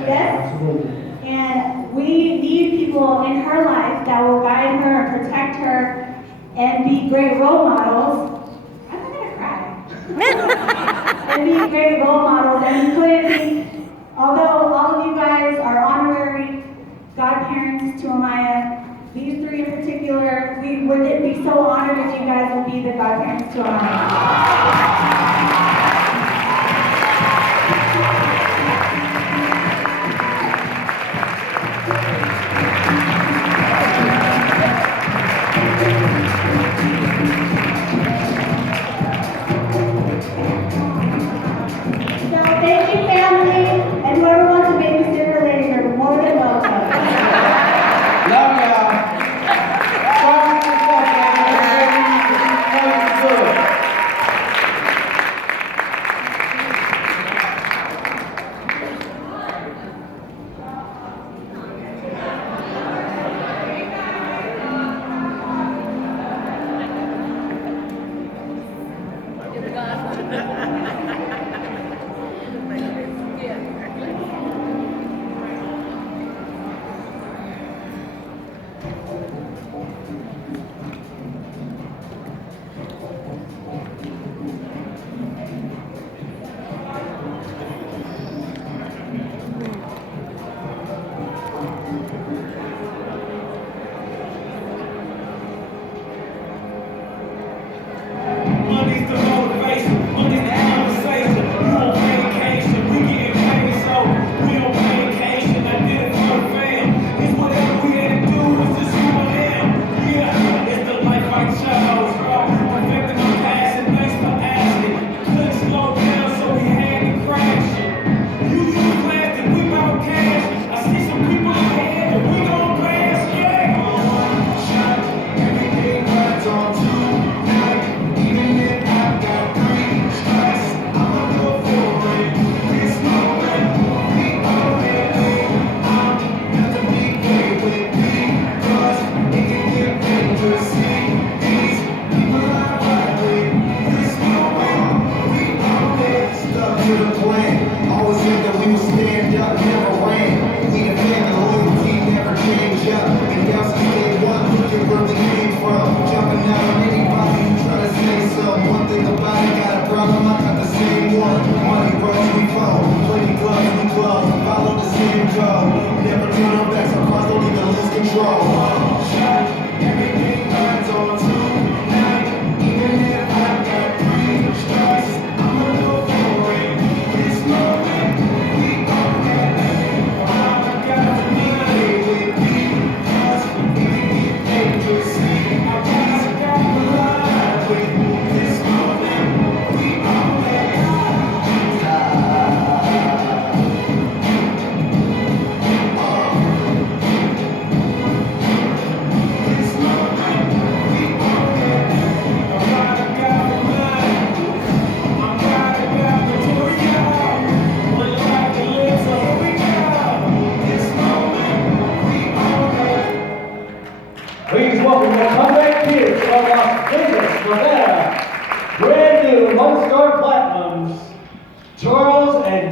Yes? Absolutely. And we need people in her life that will guide her and protect her and be great role models. I'm not gonna cry. And be great role models. And we couldn't be, although all of you guys are honorary godparents to Amaya, these three in particular, we wouldn't be so honored if you guys would be the godparents to Amaya.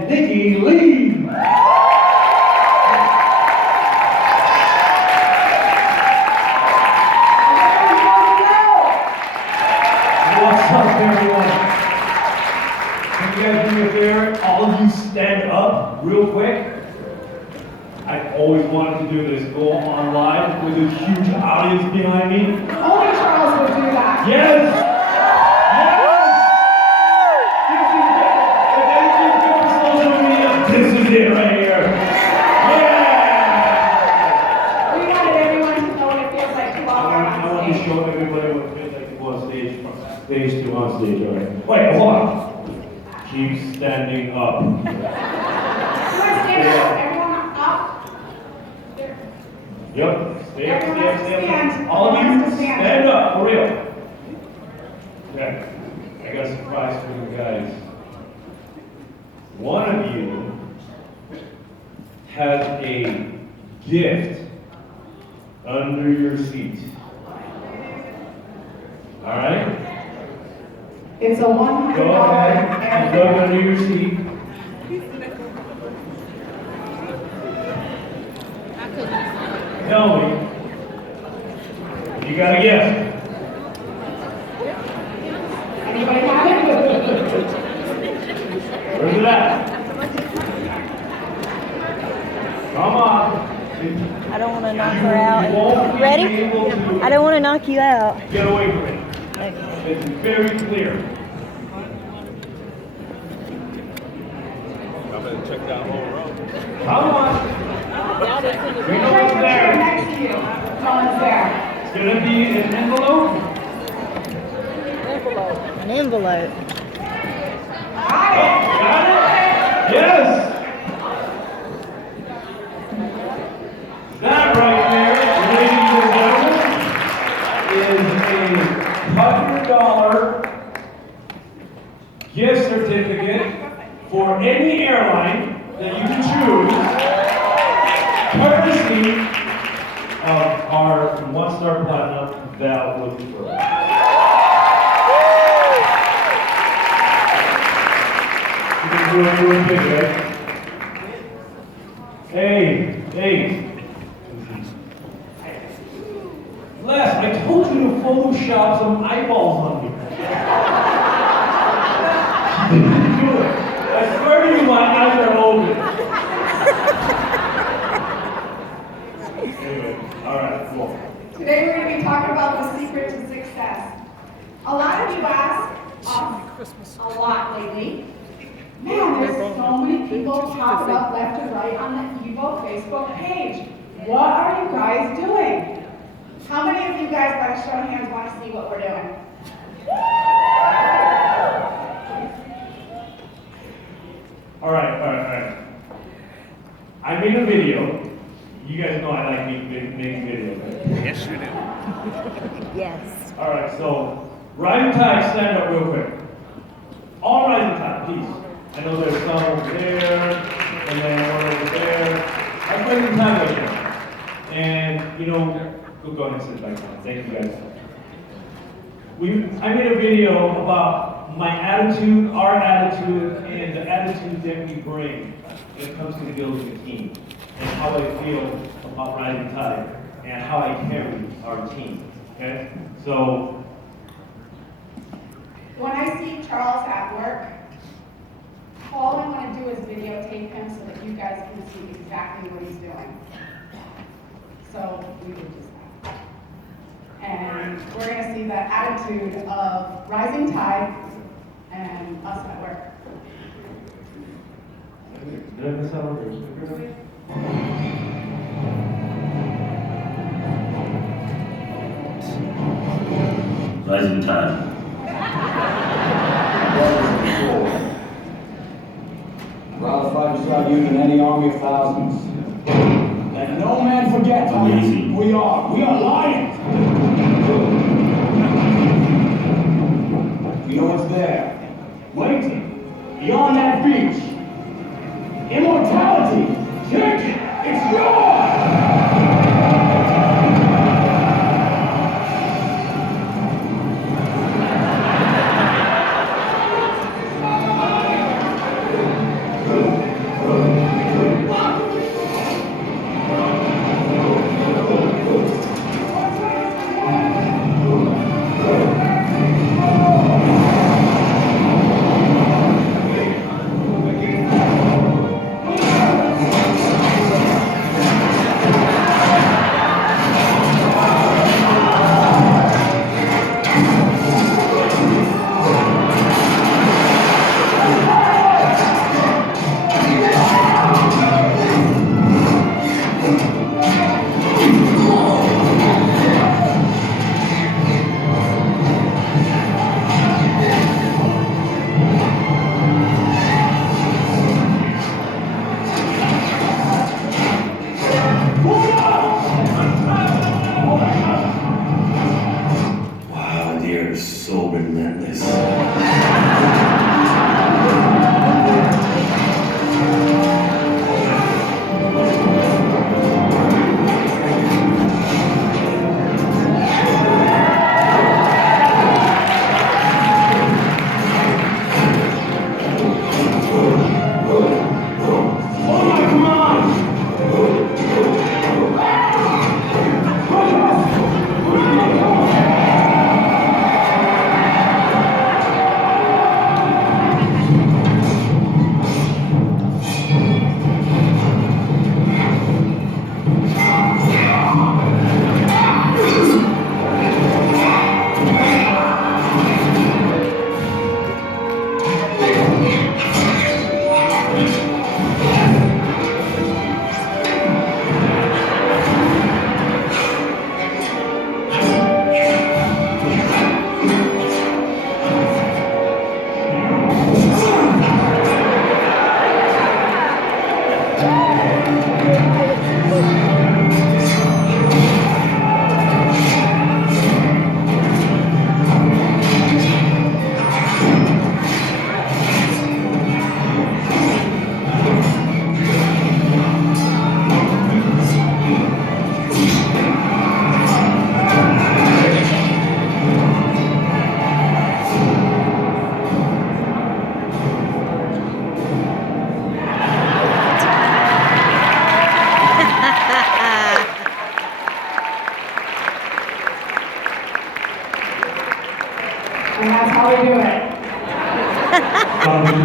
Nikki Lee. What's up, everyone? Can you guys do me a favor? All of you stand up real quick. I've always wanted to do this. Go on live with a huge audience behind me. Only Charles would do that. Yes! Yes! This is it. If anything's good for social media, this is it right here. Yeah! We wanted everyone to know what it feels like to walk I around want to stage. show everybody what it feels like to go on stage, from stage to on stage, all right? Wait, hold on. Keep standing up. Everyone stand up, everyone up. There. Yep, stay up, Everyone stay up, has to stay up. stand. All of Everyone you, has to stand. stand up, for real. Okay, I got a surprise for you guys. One of you has a gift under your seat. All right? It's a $100 Go ahead and look under your seat. Tell me, you got a gift. Anybody have it? Where's it at? Come on. I don't want to knock her out. You won't You ready? be able to I don't want to knock you out. get away from it. Okay. It's very clear. I'm gonna check down the whole road. Come on. We know Right what's here there. next to you. No one's there. It's gonna be an envelope. An envelope. Got it? Yes. That right there, ladies and gentlemen, is a $100 gift certificate for any airline that you can choose, courtesy of our 1-star platinum Val Woodford. You can do it real big, right? Hey. Les, I told you to Photoshop some eyeballs on me. You didn't do it. I swear to you, my eyes are open. Anyway, all right, cool. Today we're going to be talking about the secret to success. A lot of you ask us a lot lately. Man, there's so many people popping up left and right on the Evo Facebook page. What are you guys doing? How many of you guys, by a show of hands, want to see what we're doing? All right. I made a video. You guys know I like making videos, right? Yes, you do. Yes. All right, so rising tide, stand up real quick. All rising tide, please. I know there's some over there, and then one over there. That's rising tide right there. And, we'll go ahead and sit back down. Thank you guys. I made a video about my attitude, our attitude, and the attitude that we bring when it comes to building a team, and how I feel about rising tide, and how I carry our team. Okay? So, When I see Charles at work, all I want to do is videotape him so that you guys can see exactly what he's doing. So we did just that. And we're going to see the attitude of rising tide and us at work. did I miss out on your speaker? Rising tide. Rather fight beside you than any army of thousands. Let no man forget how Amazing. we are. We are lions. You know what's there? Waiting. Beyond that beach. Immortality. Take it. It's yours.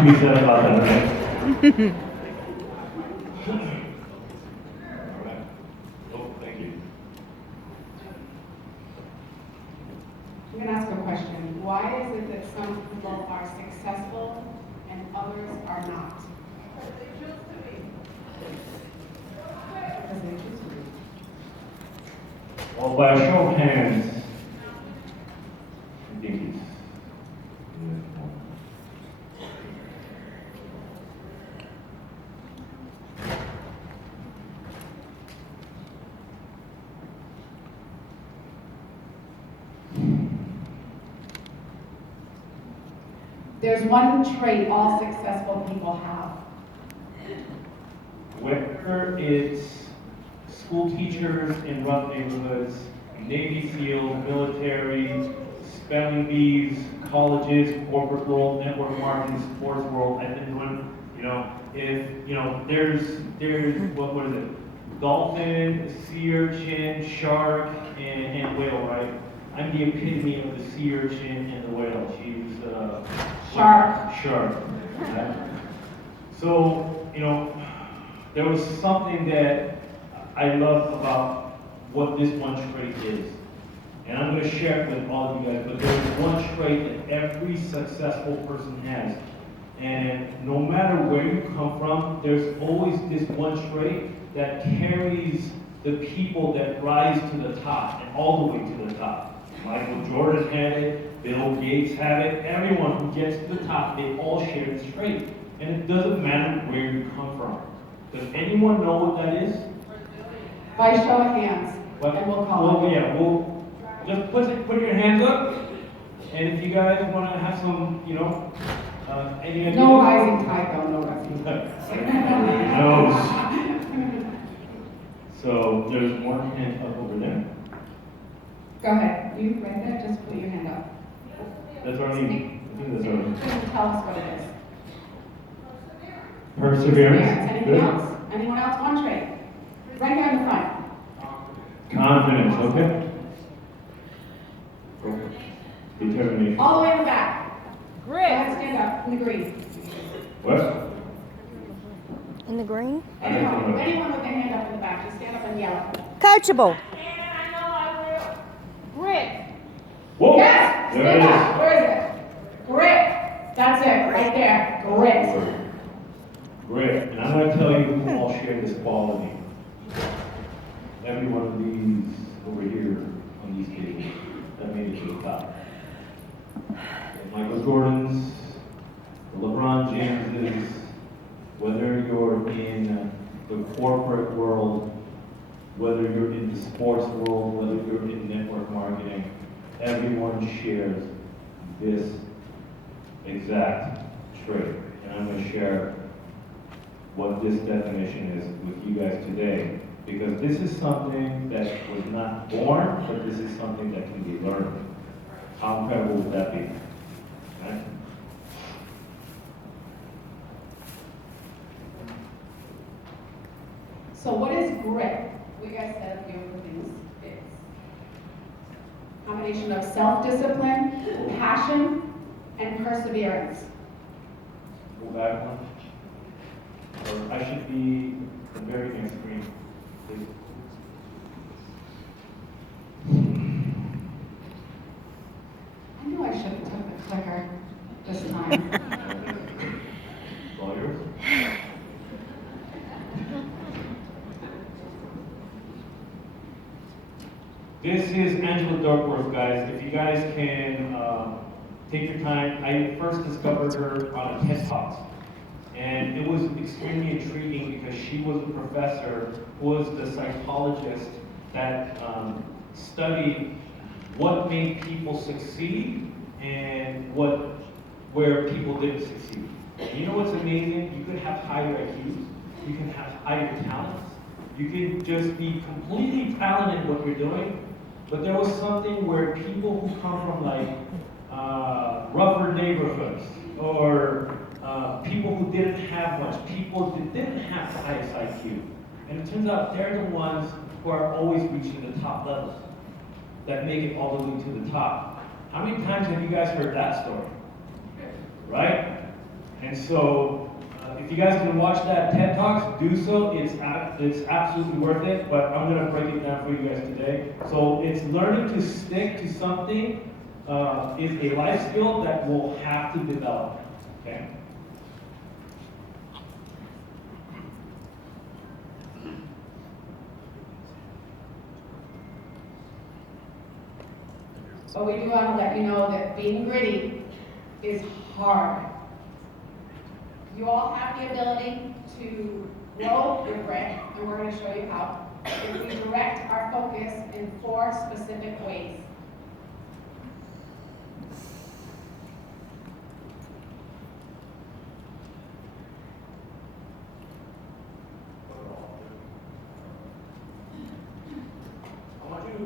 can be said about that, right? All right. Oh, thank you. I'm gonna ask a question. Why is it that some people are successful and others are not? Because they choose to be. Well, by a show of hands, I think it's. There's one trait all successful people have. Whether it's school teachers in rough neighborhoods, Navy SEALs, military, spelling bees, colleges, corporate world, network marketing, sports world, I've been doing, if, there's, what is it? Dolphin, sea urchin, shark, and whale, right? I'm the epitome of the sea urchin and the whale. She's, Shark. Shark. Right? So, there was something that I love about what this one trait is. And I'm going to share it with all of you guys, but there's one trait that every successful person has. And no matter where you come from, there's always this one trait that carries the people that rise to the top and all the way to the top. Michael Jordan had it, Bill Gates had it, everyone who gets to the top, they all share this trait. And it doesn't matter where you come from. Does anyone know what that is? By show of hands, What? and we'll call it. Yeah, we'll just put your hands up, and if you guys want to have some, any ideas? No rising tide, though, no rising tide. No. So there's one hand up over there. Go ahead, you right there, just put your hand up. That's already, I think that's already. Tell us what it is. Perseverance. Anything Good. else? Anyone else? One trait. Right here in the front. Confidence, okay? Determination. All the way in the back. Grit. Go ahead, stand up in the green. What? In the green? Anyone with their hand up in the back, just stand up and yell. Coachable. Grit. Whoa! Yes! There Stand it up. is. Where is it? Grit. That's it, right there. Grit. Great. And I'm going to tell you who all share this quality. Every one of these over here on these tables that made it to the top. The Michael Jordans, the LeBron Jameses, whether you're in the corporate world, whether you're in the sports world, whether you're in network marketing, everyone shares this exact trait. And I'm going to share what this definition is with you guys today, because this is something that was not born, but this is something that can be learned. How incredible would that be? Right? So what is grit? We guys said a few of the things. It's a combination of self-discipline, passion, and perseverance. Go back one. Or I should be the very next screen, please. I knew I should have took the clicker this time. All yours. This is Angela Duckworth, guys. If you guys can take your time, I first discovered her on a TED Talk. And it was extremely intriguing because she was a professor who was the psychologist that studied what made people succeed and where people didn't succeed. And you know what's amazing? You could have higher IQs, you can have higher talents, you can just be completely talented in what you're doing, but there was something where people who come from like rougher neighborhoods or people who didn't have much, people that didn't have the highest IQ. And it turns out they're the ones who are always reaching the top levels, that make it all the way to the top. How many times have you guys heard that story? Right? And so, if you guys can watch that TED Talks, do so. It's absolutely worth it, but I'm gonna break it down for you guys today. So it's learning to stick to something is a life skill that we'll have to develop, okay? But we do want to let you know that being gritty is hard. You all have the ability to grow your grit, and we're going to show you how, if we direct our focus in 4 specific ways.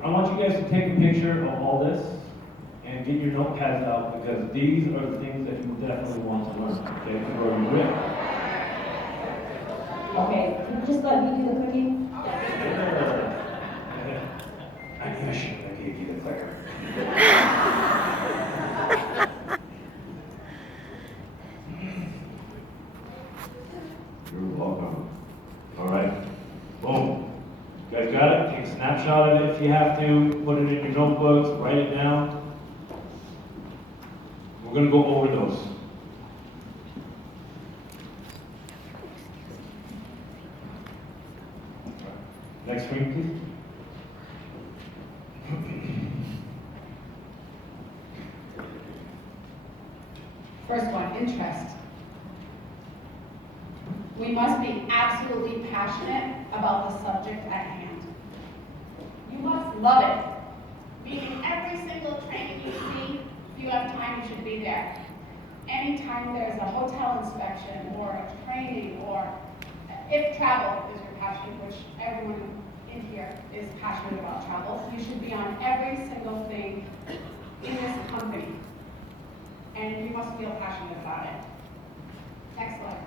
I want you guys to take a picture of all this and get your notepads out, because these are the things that you definitely want to learn, okay, to grow your grit. Okay, can you just let me do the cooking? I knew I should have gave you the clicker. You're welcome. All right. Boom. You guys got it? Take a snapshot of it if you have to. Put it in your notebooks. Write it down. We're going to go over those. Next screen, please. First one, interest. We must be absolutely passionate about the subject at hand. You must love it. Meaning every single training you see, if you have time, you should be there. Anytime there's a hotel inspection or a training, or if travel is your passion, which everyone in here is passionate about travel, you should be on every single thing in this company. And you must feel passionate about it. Next slide.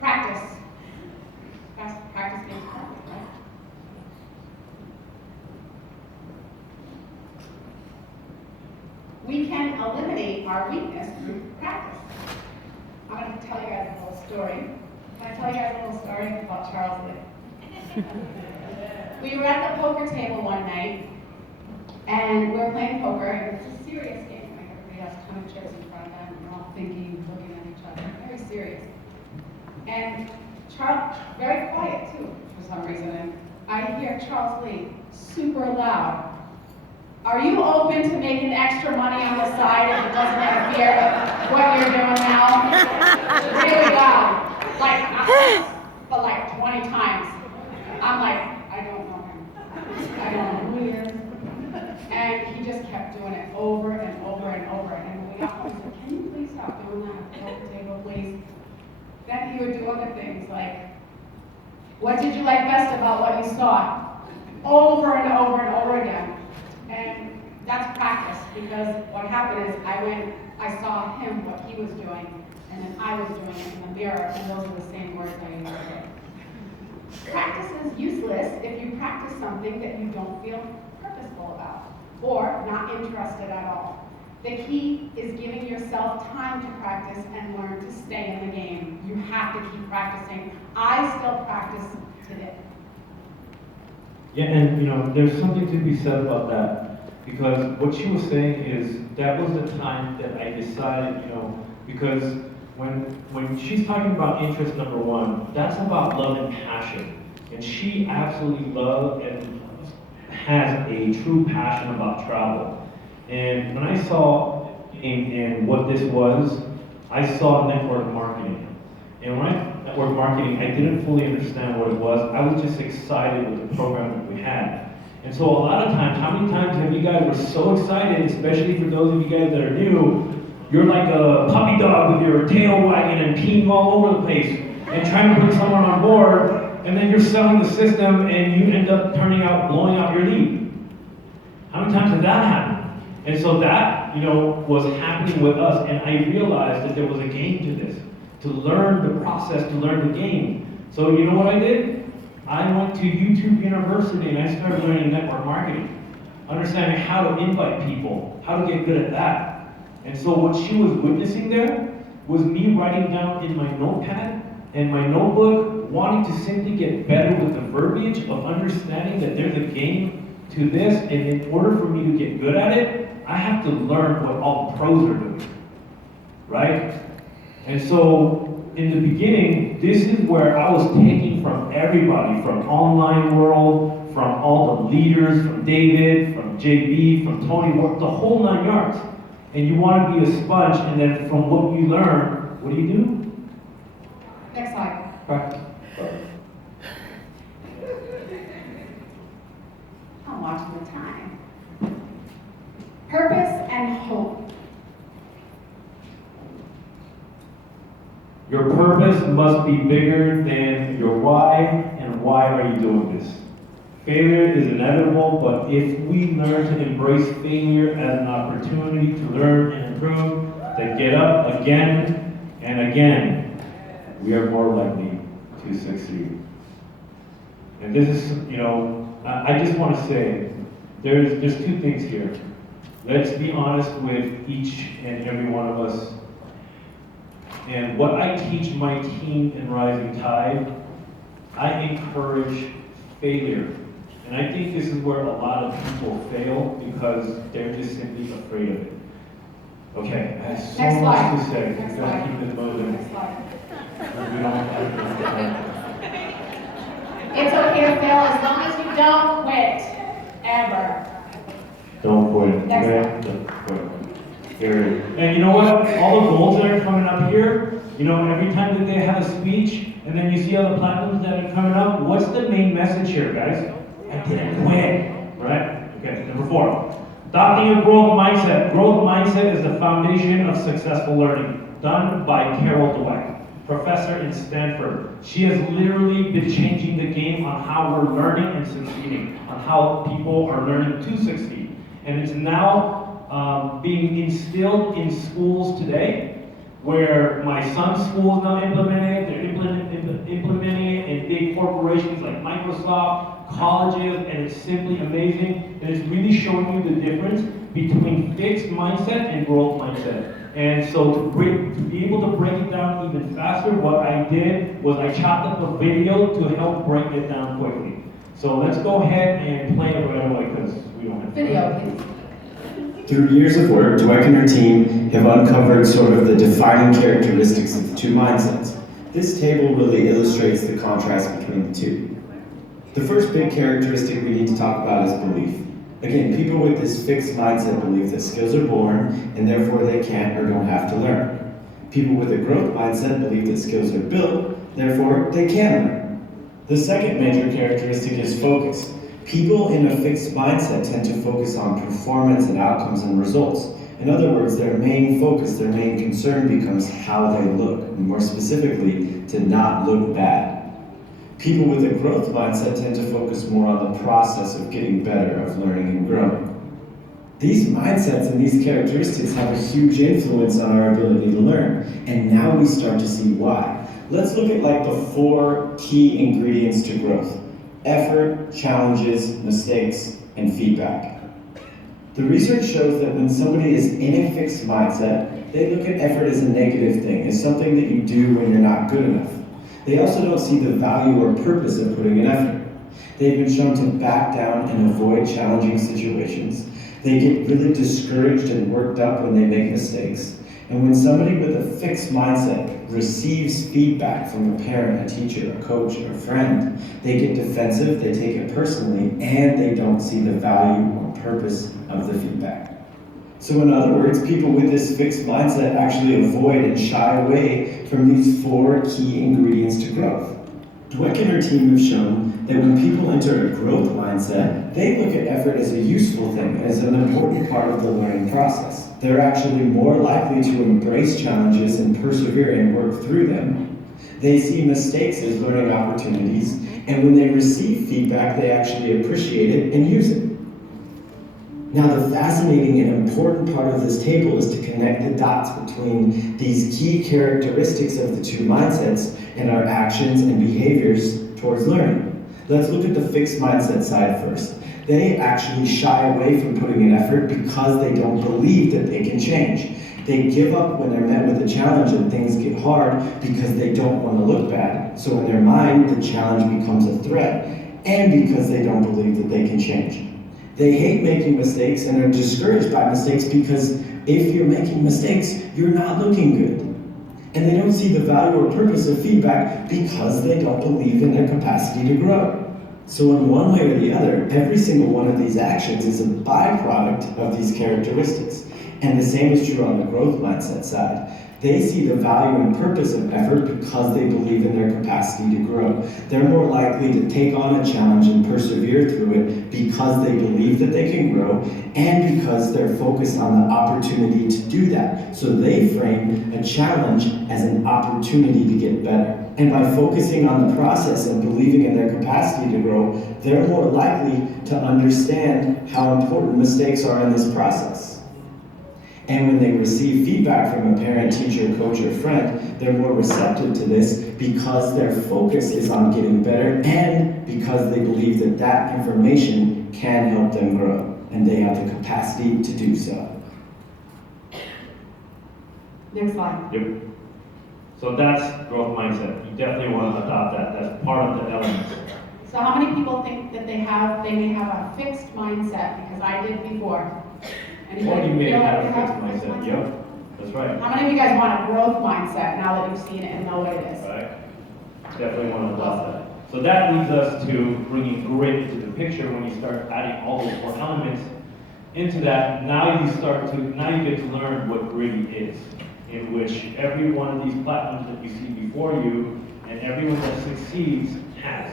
Practice. Practice makes perfect, right? We can eliminate our weakness through practice. I'm going to tell you guys a little story. Can I tell you guys a little story about Charles Lee? We were at the poker table one night, and we were playing poker, and it's a serious game. Like, everybody has a ton of chips in front of them, and we're all thinking, looking at each other, very serious. And Charles, very quiet too, for some reason, and I hear Charles Lee super loud. Are you open to making extra money on the side if it doesn't interfere with what you're doing now? Really loud. Like, not once, but like 20 times. I'm like, I don't know him. I don't know who he is. And he just kept doing it over and over and over. And when we got home, he said, can you please stop doing that at the poker table, please? Then he would do other things like, what did you like best about what you saw? Over and over and over again. And that's practice, because what happened is I saw him, what he was doing, and then I was doing it in the mirror, and those are the same words I used today. Practice is useless if you practice something that you don't feel purposeful about, or not interested at all. The key is giving yourself time to practice and learn to stay in the game. You have to keep practicing. I still practice today. Yeah, and there's something to be said about that, because what she was saying is that was the time that I decided, because when she's talking about interest number 1, that's about love and passion, and she absolutely loves and has a true passion about travel. And when I saw in what this was, I saw network marketing. And when network marketing, I didn't fully understand what it was. I was just excited with the program that we had. And so a lot of times, how many times have you guys were so excited, especially for those of you guys that are new, you're like a puppy dog with your tail wagging and peeing all over the place and trying to bring someone on board, and then you're selling the system and you end up blowing out your lead. How many times has that happened? And so that, was happening with us, and I realized that there was a game to this, to learn the process, to learn the game. So you know what I did? I went to YouTube University and I started learning network marketing. understanding how to invite people, how to get good at that. And so what she was witnessing there was me writing down in my notepad and my notebook, wanting to simply get better with the verbiage of understanding that there's a game to this, and in order for me to get good at it, I have to learn what all the pros are doing, right? And so in the beginning, this is where I was taking from everybody, from online world, from all the leaders, from David, from JB, from Tony, the whole 9 yards. And you want to be a sponge, and then from what you learn, what do? Next slide. Practice. I'm watching the time. Purpose and hope. Your purpose must be bigger than your why, and why are you doing this? Failure is inevitable, but if we learn to embrace failure as an opportunity to learn and improve, then get up again and again, we are more likely to succeed. And this is, I just want to say, there's two things here. Let's be honest with each and every one of us. And what I teach my team in Rising Tide, I encourage failure. And I think this is where a lot of people fail because they're just simply afraid of it. Okay, I have so much to say. We're going to keep this moving. Next slide. We don't have time. It's okay to fail as long as you don't quit. Ever. Don't quit. Next Okay? Don't quit. Very. And you know what? All the goals that are coming up here, every time that they have a speech, and then you see all the platinums that are coming up, what's the main message here, guys? I didn't quit. Right? Okay, number 4. Adopting a growth mindset. Growth mindset is the foundation of successful learning. Done by Carol Dweck, professor in Stanford. She has literally been changing the game on how we're learning and succeeding, on how people are learning to succeed. And it's now being instilled in schools today, where my son's school is now implemented. They're implementing it in big corporations like Microsoft, colleges, and it's simply amazing. And it's really showing you the difference between fixed mindset and growth mindset. And so to be able to break it down even faster, what I did was I chopped up a video to help break it down quickly. So let's go ahead and play it right away because we don't have Video, please. Through years of work, Dweck and her team have uncovered sort of the defining characteristics of the two mindsets. This table really illustrates the contrast between the two. The first big characteristic we need to talk about is belief. Again, people with this fixed mindset believe that skills are born and therefore they can't or don't have to learn. People with a growth mindset believe that skills are built, therefore they can learn. The second major characteristic is focus. People in a fixed mindset tend to focus on performance and outcomes and results. In other words, their main focus, their main concern becomes how they look, and more specifically, to not look bad. People with a growth mindset tend to focus more on the process of getting better, of learning and growing. These mindsets and these characteristics have a huge influence on our ability to learn, and now we start to see why. Let's look at the 4 key ingredients to growth: effort, challenges, mistakes, and feedback. The research shows that when somebody is in a fixed mindset, they look at effort as a negative thing, as something that you do when you're not good enough. They also don't see the value or purpose of putting in effort. They've been shown to back down and avoid challenging situations. They get really discouraged and worked up when they make mistakes. And when somebody with a fixed mindset receives feedback from a parent, a teacher, a coach, or a friend, they get defensive, they take it personally, and they don't see the value or purpose of the feedback. So in other words, people with this fixed mindset actually avoid and shy away from these 4 key ingredients to growth. Dweck and her team have shown that when people enter a growth mindset, they look at effort as a useful thing, as an important part of the learning process. They're actually more likely to embrace challenges and persevere and work through them. They see mistakes as learning opportunities, and when they receive feedback, they actually appreciate it and use it. Now, the fascinating and important part of this table is to connect the dots between these key characteristics of the two mindsets and our actions and behaviors towards learning. Let's look at the fixed mindset side first. they actually shy away from putting in effort because they don't believe that they can change. They give up when they're met with a challenge and things get hard because they don't want to look bad. So in their mind, the challenge becomes a threat, and because they don't believe that they can change. They hate making mistakes and are discouraged by mistakes because if you're making mistakes, you're not looking good. And they don't see the value or purpose of feedback because they don't believe in their capacity to grow. So in one way or the other, every single one of these actions is a byproduct of these characteristics. And the same is true on the growth mindset side. They see the value and purpose of effort because they believe in their capacity to grow. They're more likely to take on a challenge and persevere through it because they believe that they can grow and because they're focused on the opportunity to do that. So they frame a challenge as an opportunity to get better. And by focusing on the process and believing in their capacity to grow, they're more likely to understand how important mistakes are in this process. And when they receive feedback from a parent, teacher, coach, or friend, they're more receptive to this because their focus is on getting better and because they believe that that information can help them grow and they have the capacity to do so. Next slide. Yep. So that's growth mindset. You definitely want to adopt that. That's part of the elements. So how many people think that they may have a fixed mindset, because I did before? Or you may feel like have they a fixed mindset. Yep, that's right. How many of you guys want a growth mindset now that you've seen it and know what it is? Right. Definitely want to adopt that. So that leads us to bringing grit into the picture. When you start adding all those four elements into that, now you get to learn what gritty is, in which every one of these platinums that you see before you and everyone that succeeds has.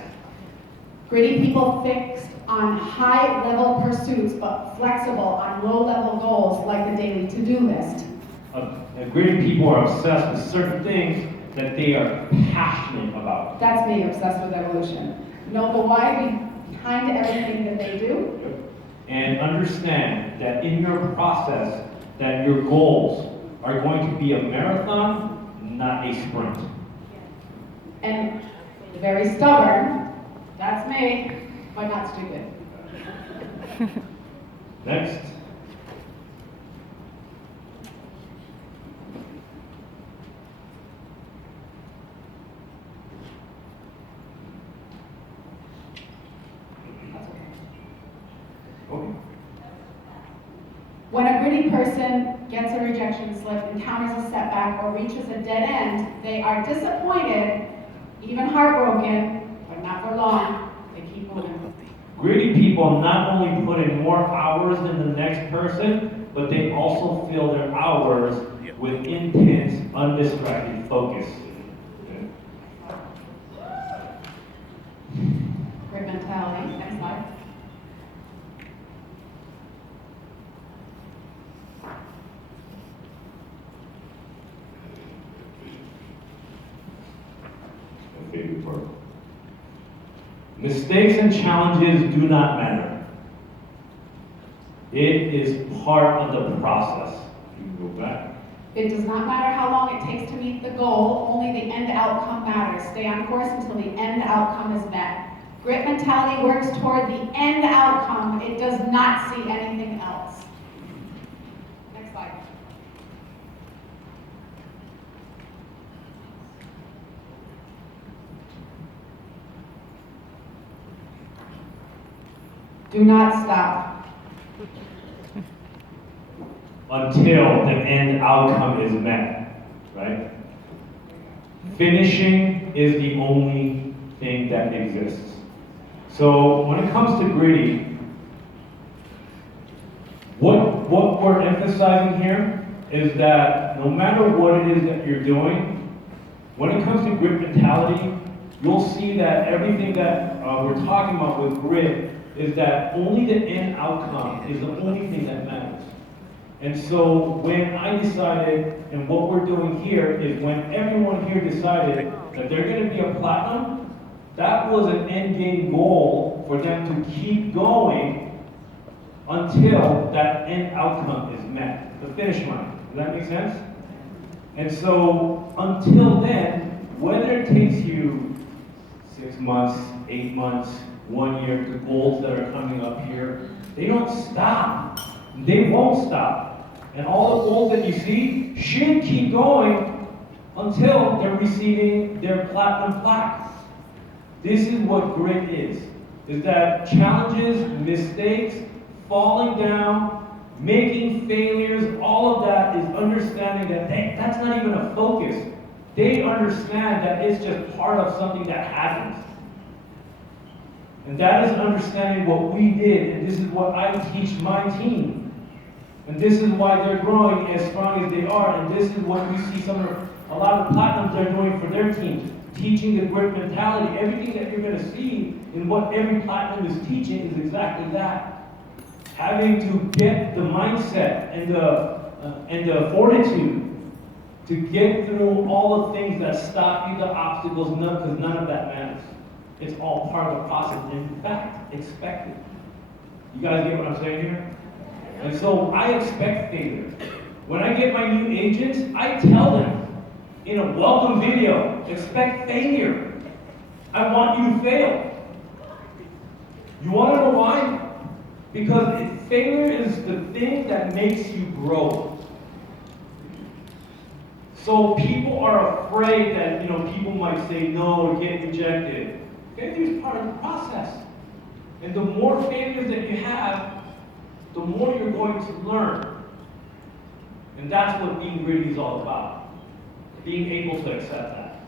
Gritty people fixed on high-level pursuits, but flexible on low-level goals like the daily to-do list. Gritty people are obsessed with certain things that they are passionate about. That's me, obsessed with evolution. Know the why behind everything that they do. And understand that in your process, that your goals are going to be a marathon, not a sprint. And very stubborn. That's me, but not stupid. Next. Okay. When a gritty person gets a rejection slip, encounters a setback, or reaches a dead end, they are disappointed, even heartbroken, but not for long. They keep moving. Gritty people not only put in more hours than the next person, but they also fill their hours with intense, undistracted focus. Grit mentality. Next slide. My favorite part. Mistakes and challenges do not matter. It is part of the process. You can go back. It does not matter how long it takes to meet the goal, only the end outcome matters. Stay on course until the end outcome is met. Grit mentality works toward the end outcome. It does not see anything else. Next slide. Do not stop Until the end outcome is met, right? Finishing is the only thing that exists. So when it comes to gritty, what we're emphasizing here is that no matter what it is that you're doing, when it comes to grit mentality, you'll see that everything that we're talking about with grit is that only the end outcome is the only thing that matters. And so when I decided, and what we're doing here is when everyone here decided that they're going to be a platinum, that was an end game goal for them to keep going until that end outcome is met, the finish line. Does that make sense? And so until then, whether it takes you 6 months, 8 months, 1 year, to goals that are coming up here. They don't stop. They won't stop. And all the goals that you see should keep going until they're receiving their platinum plaque. This is what grit is that challenges, mistakes, falling down, making failures, all of that is understanding that that's not even a focus. They understand that it's just part of something that happens. And that is understanding what we did, and this is what I teach my team. And this is why they're growing as strong as they are, and this is what we see a lot of platinums they're doing for their teams. Teaching the grit mentality. Everything that you're going to see in what every platinum is teaching is exactly that. Having to get the mindset and the fortitude to get through all the things that stop you, the obstacles, because none of that matters. It's all part of the process, and in fact, expected. You guys get what I'm saying here? And so I expect failure. When I get my new agents, I tell them in a welcome video, expect failure. I want you to fail. You want to know why? Because failure is the thing that makes you grow. So people are afraid that, people might say no or get rejected. Failure is part of the process. And the more failures that you have, the more you're going to learn. And that's what being gritty is all about. Being able to accept that.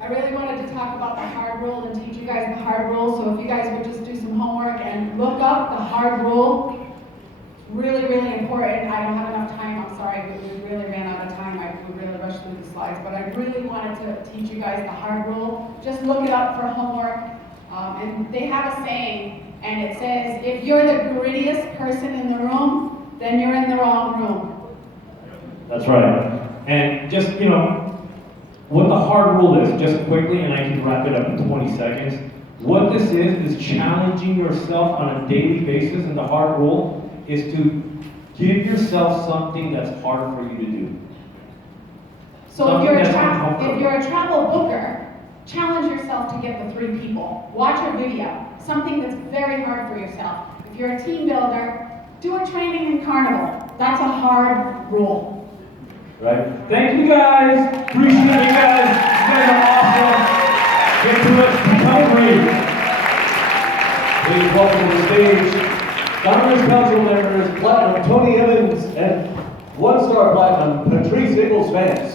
I really wanted to talk about the hard rule and teach you guys the hard rule. So if you guys would just do some homework and look up the hard rule. It's really, really important. I don't have enough time. I'm sorry. We really ran out of time. We really rushed through the slides. But I really wanted to teach you guys the hard rule. Just look it up for homework. And they have a saying, and it says, if you're the grittiest person in the room, then you're in the wrong room. That's right. And just, what the hard rule is, just quickly, and I can wrap it up in 20 seconds. What this is challenging yourself on a daily basis, and the hard rule is to give yourself something that's hard for you to do. So if you're a travel booker, challenge yourself to get the 3 people. Watch a video, something that's very hard for yourself. If you're a team builder, do a training in Carnival. That's a hard rule. Right? Thank you guys. Appreciate you guys. You guys are awesome. Get to it. Become great. Please welcome to the stage Governor's Council members Platinum Tony Evans and 1-star Platinum Patrice Ingalls Vance.